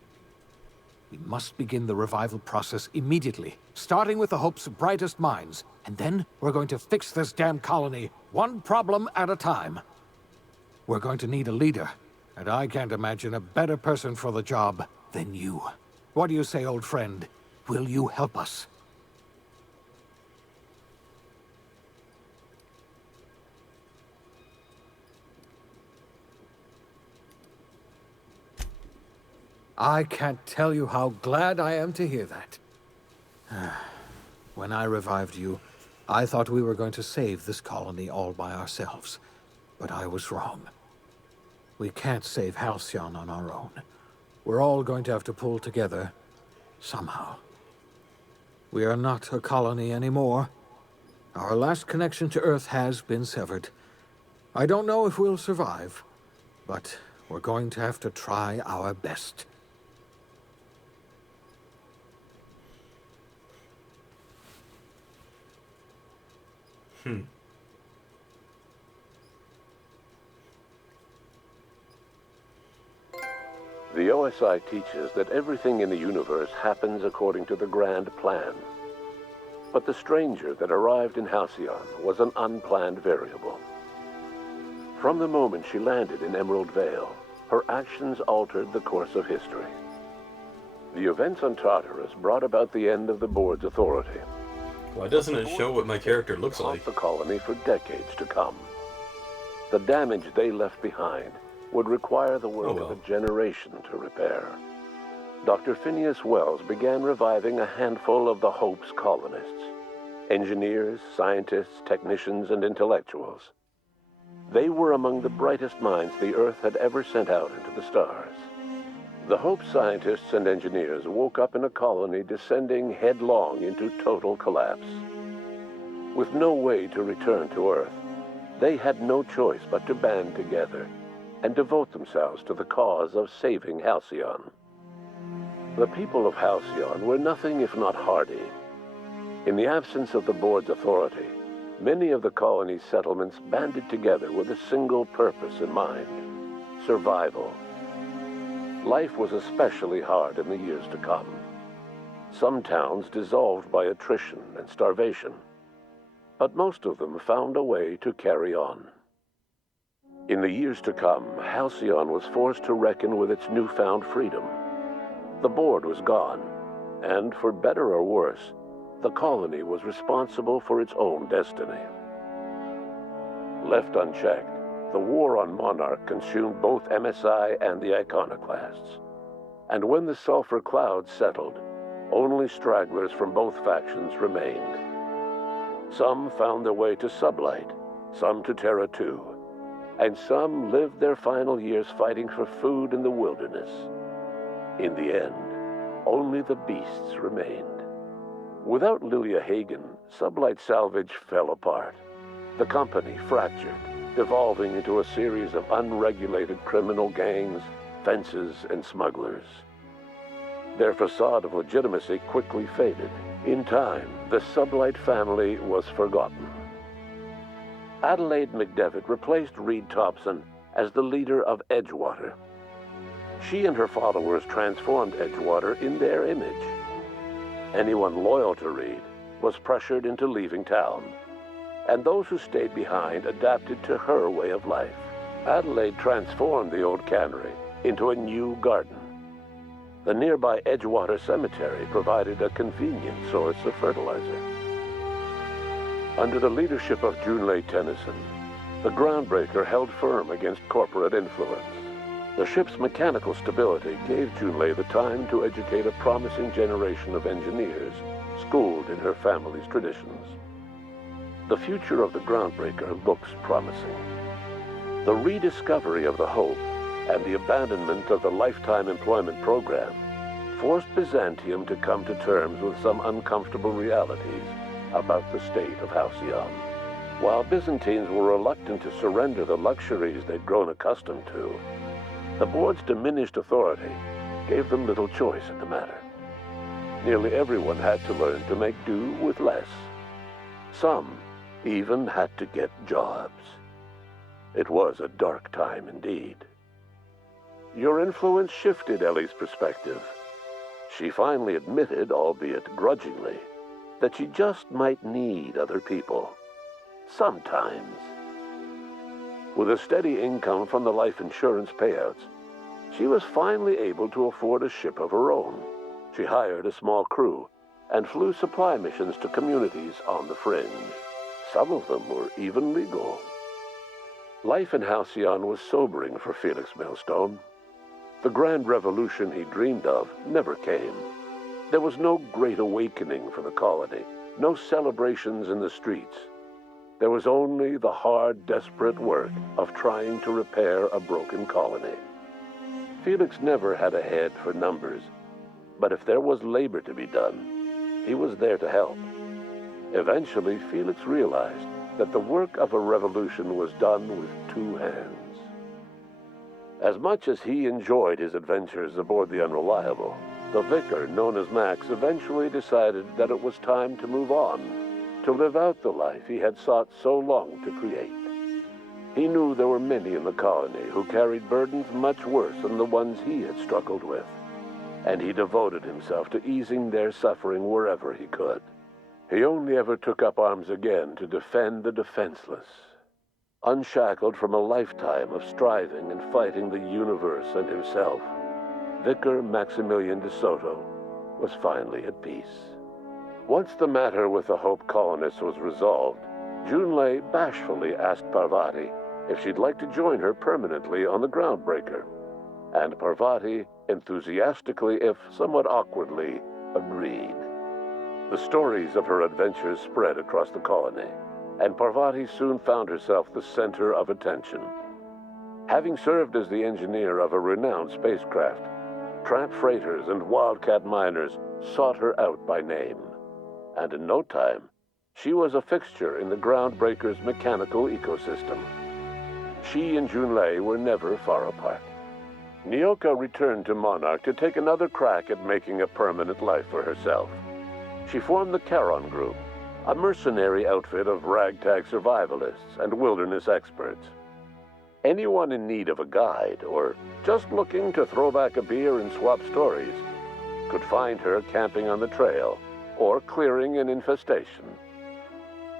We must begin the revival process immediately, starting with the Hope's brightest minds, and then we're going to fix this damn colony, one problem at a time. We're going to need a leader, and I can't imagine a better person for the job than you. What do you say, old friend? Will you help us? I can't tell you how glad I am to hear that. When I revived you, I thought we were going to save this colony all by ourselves, but I was wrong. We can't save Halcyon on our own. We're all going to have to pull together, somehow. We are not a colony anymore. Our last connection to Earth has been severed. I don't know if we'll survive, but we're going to have to try our best. The OSI teaches that everything in the universe happens according to the grand plan. But the stranger that arrived in Halcyon was an unplanned variable. From the moment she landed in Emerald Vale, her actions altered the course of history. The events on Tartarus brought about the end of the board's authority. Why doesn't it show what my character looks like? The colony for decades to come. The damage they left behind would require the work of a generation to repair. Dr. Phineas Wells began reviving a handful of the Hope's colonists. Engineers, scientists, technicians, and intellectuals. They were among the brightest minds the Earth had ever sent out into the stars. The Hope scientists and engineers woke up in a colony descending headlong into total collapse. With no way to return to Earth, they had no choice but to band together and devote themselves to the cause of saving Halcyon. The people of Halcyon were nothing if not hardy. In the absence of the board's authority, many of the colony's settlements banded together with a single purpose in mind: survival. Life was especially hard in the years to come. Some towns dissolved by attrition and starvation, but most of them found a way to carry on. In the years to come, Halcyon was forced to reckon with its newfound freedom. The board was gone, and for better or worse, the colony was responsible for its own destiny. Left unchecked, the war on Monarch consumed both MSI and the Iconoclasts. And when the sulfur clouds settled, only stragglers from both factions remained. Some found their way to Sublight, some to Terra 2, and some lived their final years fighting for food in the wilderness. In the end, only the beasts remained. Without Lilia Hagen, Sublight Salvage fell apart. The company fractured, devolving into a series of unregulated criminal gangs, fences, and smugglers. Their facade of legitimacy quickly faded. In time, the Sublight family was forgotten. Adelaide McDevitt replaced Reed Thompson as the leader of Edgewater. She and her followers transformed Edgewater in their image. Anyone loyal to Reed was pressured into leaving town, and those who stayed behind adapted to her way of life. Adelaide transformed the old cannery into a new garden. The nearby Edgewater Cemetery provided a convenient source of fertilizer. Under the leadership of Junlei Tennyson, the Groundbreaker held firm against corporate influence. The ship's mechanical stability gave Junlei the time to educate a promising generation of engineers schooled in her family's traditions. The future of the Groundbreaker looks promising. The rediscovery of the Hope and the abandonment of the lifetime employment program forced Byzantium to come to terms with some uncomfortable realities about the state of Halcyon. While Byzantines were reluctant to surrender the luxuries they'd grown accustomed to, the board's diminished authority gave them little choice in the matter. Nearly everyone had to learn to make do with less. Some even had to get jobs. It was a dark time indeed. Your influence shifted Ellie's perspective. She finally admitted, albeit grudgingly, that she just might need other people. Sometimes. With a steady income from the life insurance payouts, she was finally able to afford a ship of her own. She hired a small crew and flew supply missions to communities on the fringe. Some of them were even legal. Life in Halcyon was sobering for Felix Millstone. The grand revolution he dreamed of never came. There was no great awakening for the colony, no celebrations in the streets. There was only the hard, desperate work of trying to repair a broken colony. Felix never had a head for numbers, but if there was labor to be done, he was there to help. Eventually, Felix realized that the work of a revolution was done with two hands. As much as he enjoyed his adventures aboard the Unreliable, the vicar, known as Max, eventually decided that it was time to move on, to live out the life he had sought so long to create. He knew there were many in the colony who carried burdens much worse than the ones he had struggled with, and he devoted himself to easing their suffering wherever he could. He only ever took up arms again to defend the defenseless. Unshackled from a lifetime of striving and fighting the universe and himself, Vicar Maximilian de Soto was finally at peace. Once the matter with the Hope colonists was resolved, Junlei bashfully asked Parvati if she'd like to join her permanently on the Groundbreaker, and Parvati enthusiastically, if somewhat awkwardly, agreed. The stories of her adventures spread across the colony, and Parvati soon found herself the center of attention. Having served as the engineer of a renowned spacecraft, tramp freighters and wildcat miners sought her out by name, and in no time, she was a fixture in the Groundbreaker's mechanical ecosystem. She and Junlei were never far apart. Nyoka returned to Monarch to take another crack at making a permanent life for herself. She formed the Charon Group, a mercenary outfit of ragtag survivalists and wilderness experts. Anyone in need of a guide, or just looking to throw back a beer and swap stories, could find her camping on the trail or clearing an infestation.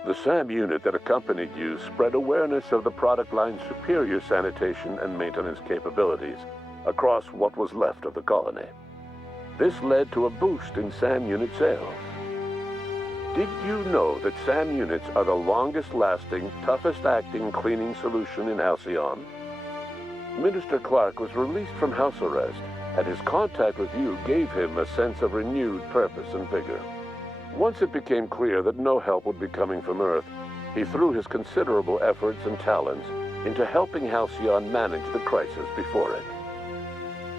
The SAM unit that accompanied you spread awareness of the product line's superior sanitation and maintenance capabilities across what was left of the colony. This led to a boost in SAM unit sales. Did you know that SAM units are the longest-lasting, toughest-acting cleaning solution in Halcyon? Minister Clark was released from house arrest, and his contact with you gave him a sense of renewed purpose and vigor. Once it became clear that no help would be coming from Earth, he threw his considerable efforts and talents into helping Halcyon manage the crisis before it.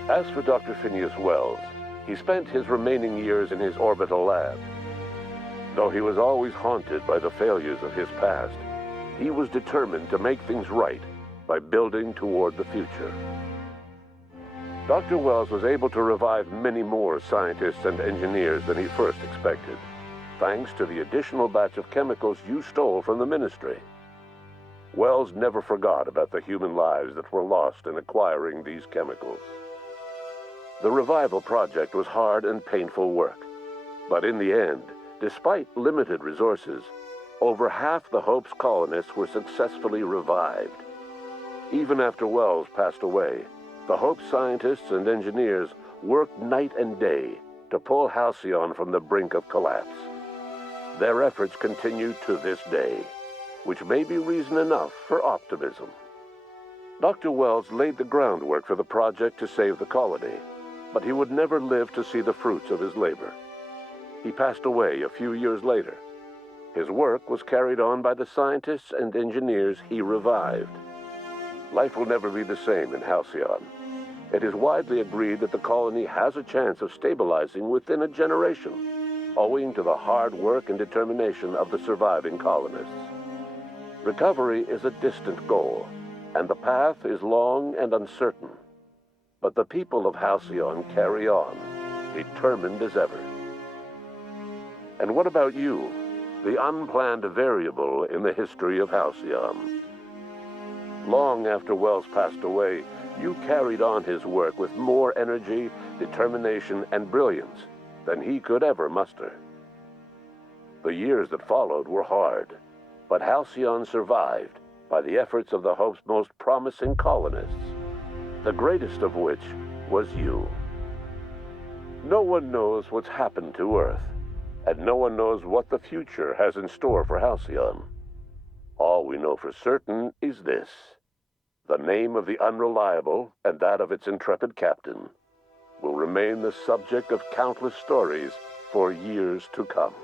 As for Dr. Phineas Wells, he spent his remaining years in his orbital lab. Though he was always haunted by the failures of his past, he was determined to make things right by building toward the future. Dr. Wells was able to revive many more scientists and engineers than he first expected, thanks to the additional batch of chemicals you stole from the Ministry. Wells never forgot about the human lives that were lost in acquiring these chemicals. The revival project was hard and painful work, but in the end, despite limited resources, over half the Hope's colonists were successfully revived. Even after Wells passed away, the Hope scientists and engineers worked night and day to pull Halcyon from the brink of collapse. Their efforts continue to this day, which may be reason enough for optimism. Dr. Wells laid the groundwork for the project to save the colony, but he would never live to see the fruits of his labor. He passed away a few years later. His work was carried on by the scientists and engineers he revived. Life will never be the same in Halcyon. It is widely agreed that the colony has a chance of stabilizing within a generation, owing to the hard work and determination of the surviving colonists. Recovery is a distant goal, and the path is long and uncertain. But the people of Halcyon carry on, determined as ever. And what about you, the unplanned variable in the history of Halcyon? Long after Wells passed away, you carried on his work with more energy, determination, and brilliance than he could ever muster. The years that followed were hard, but Halcyon survived by the efforts of the Hope's most promising colonists, the greatest of which was you. No one knows what's happened to Earth, and no one knows what the future has in store for Halcyon. All we know for certain is this: the name of the Unreliable and that of its intrepid captain will remain the subject of countless stories for years to come.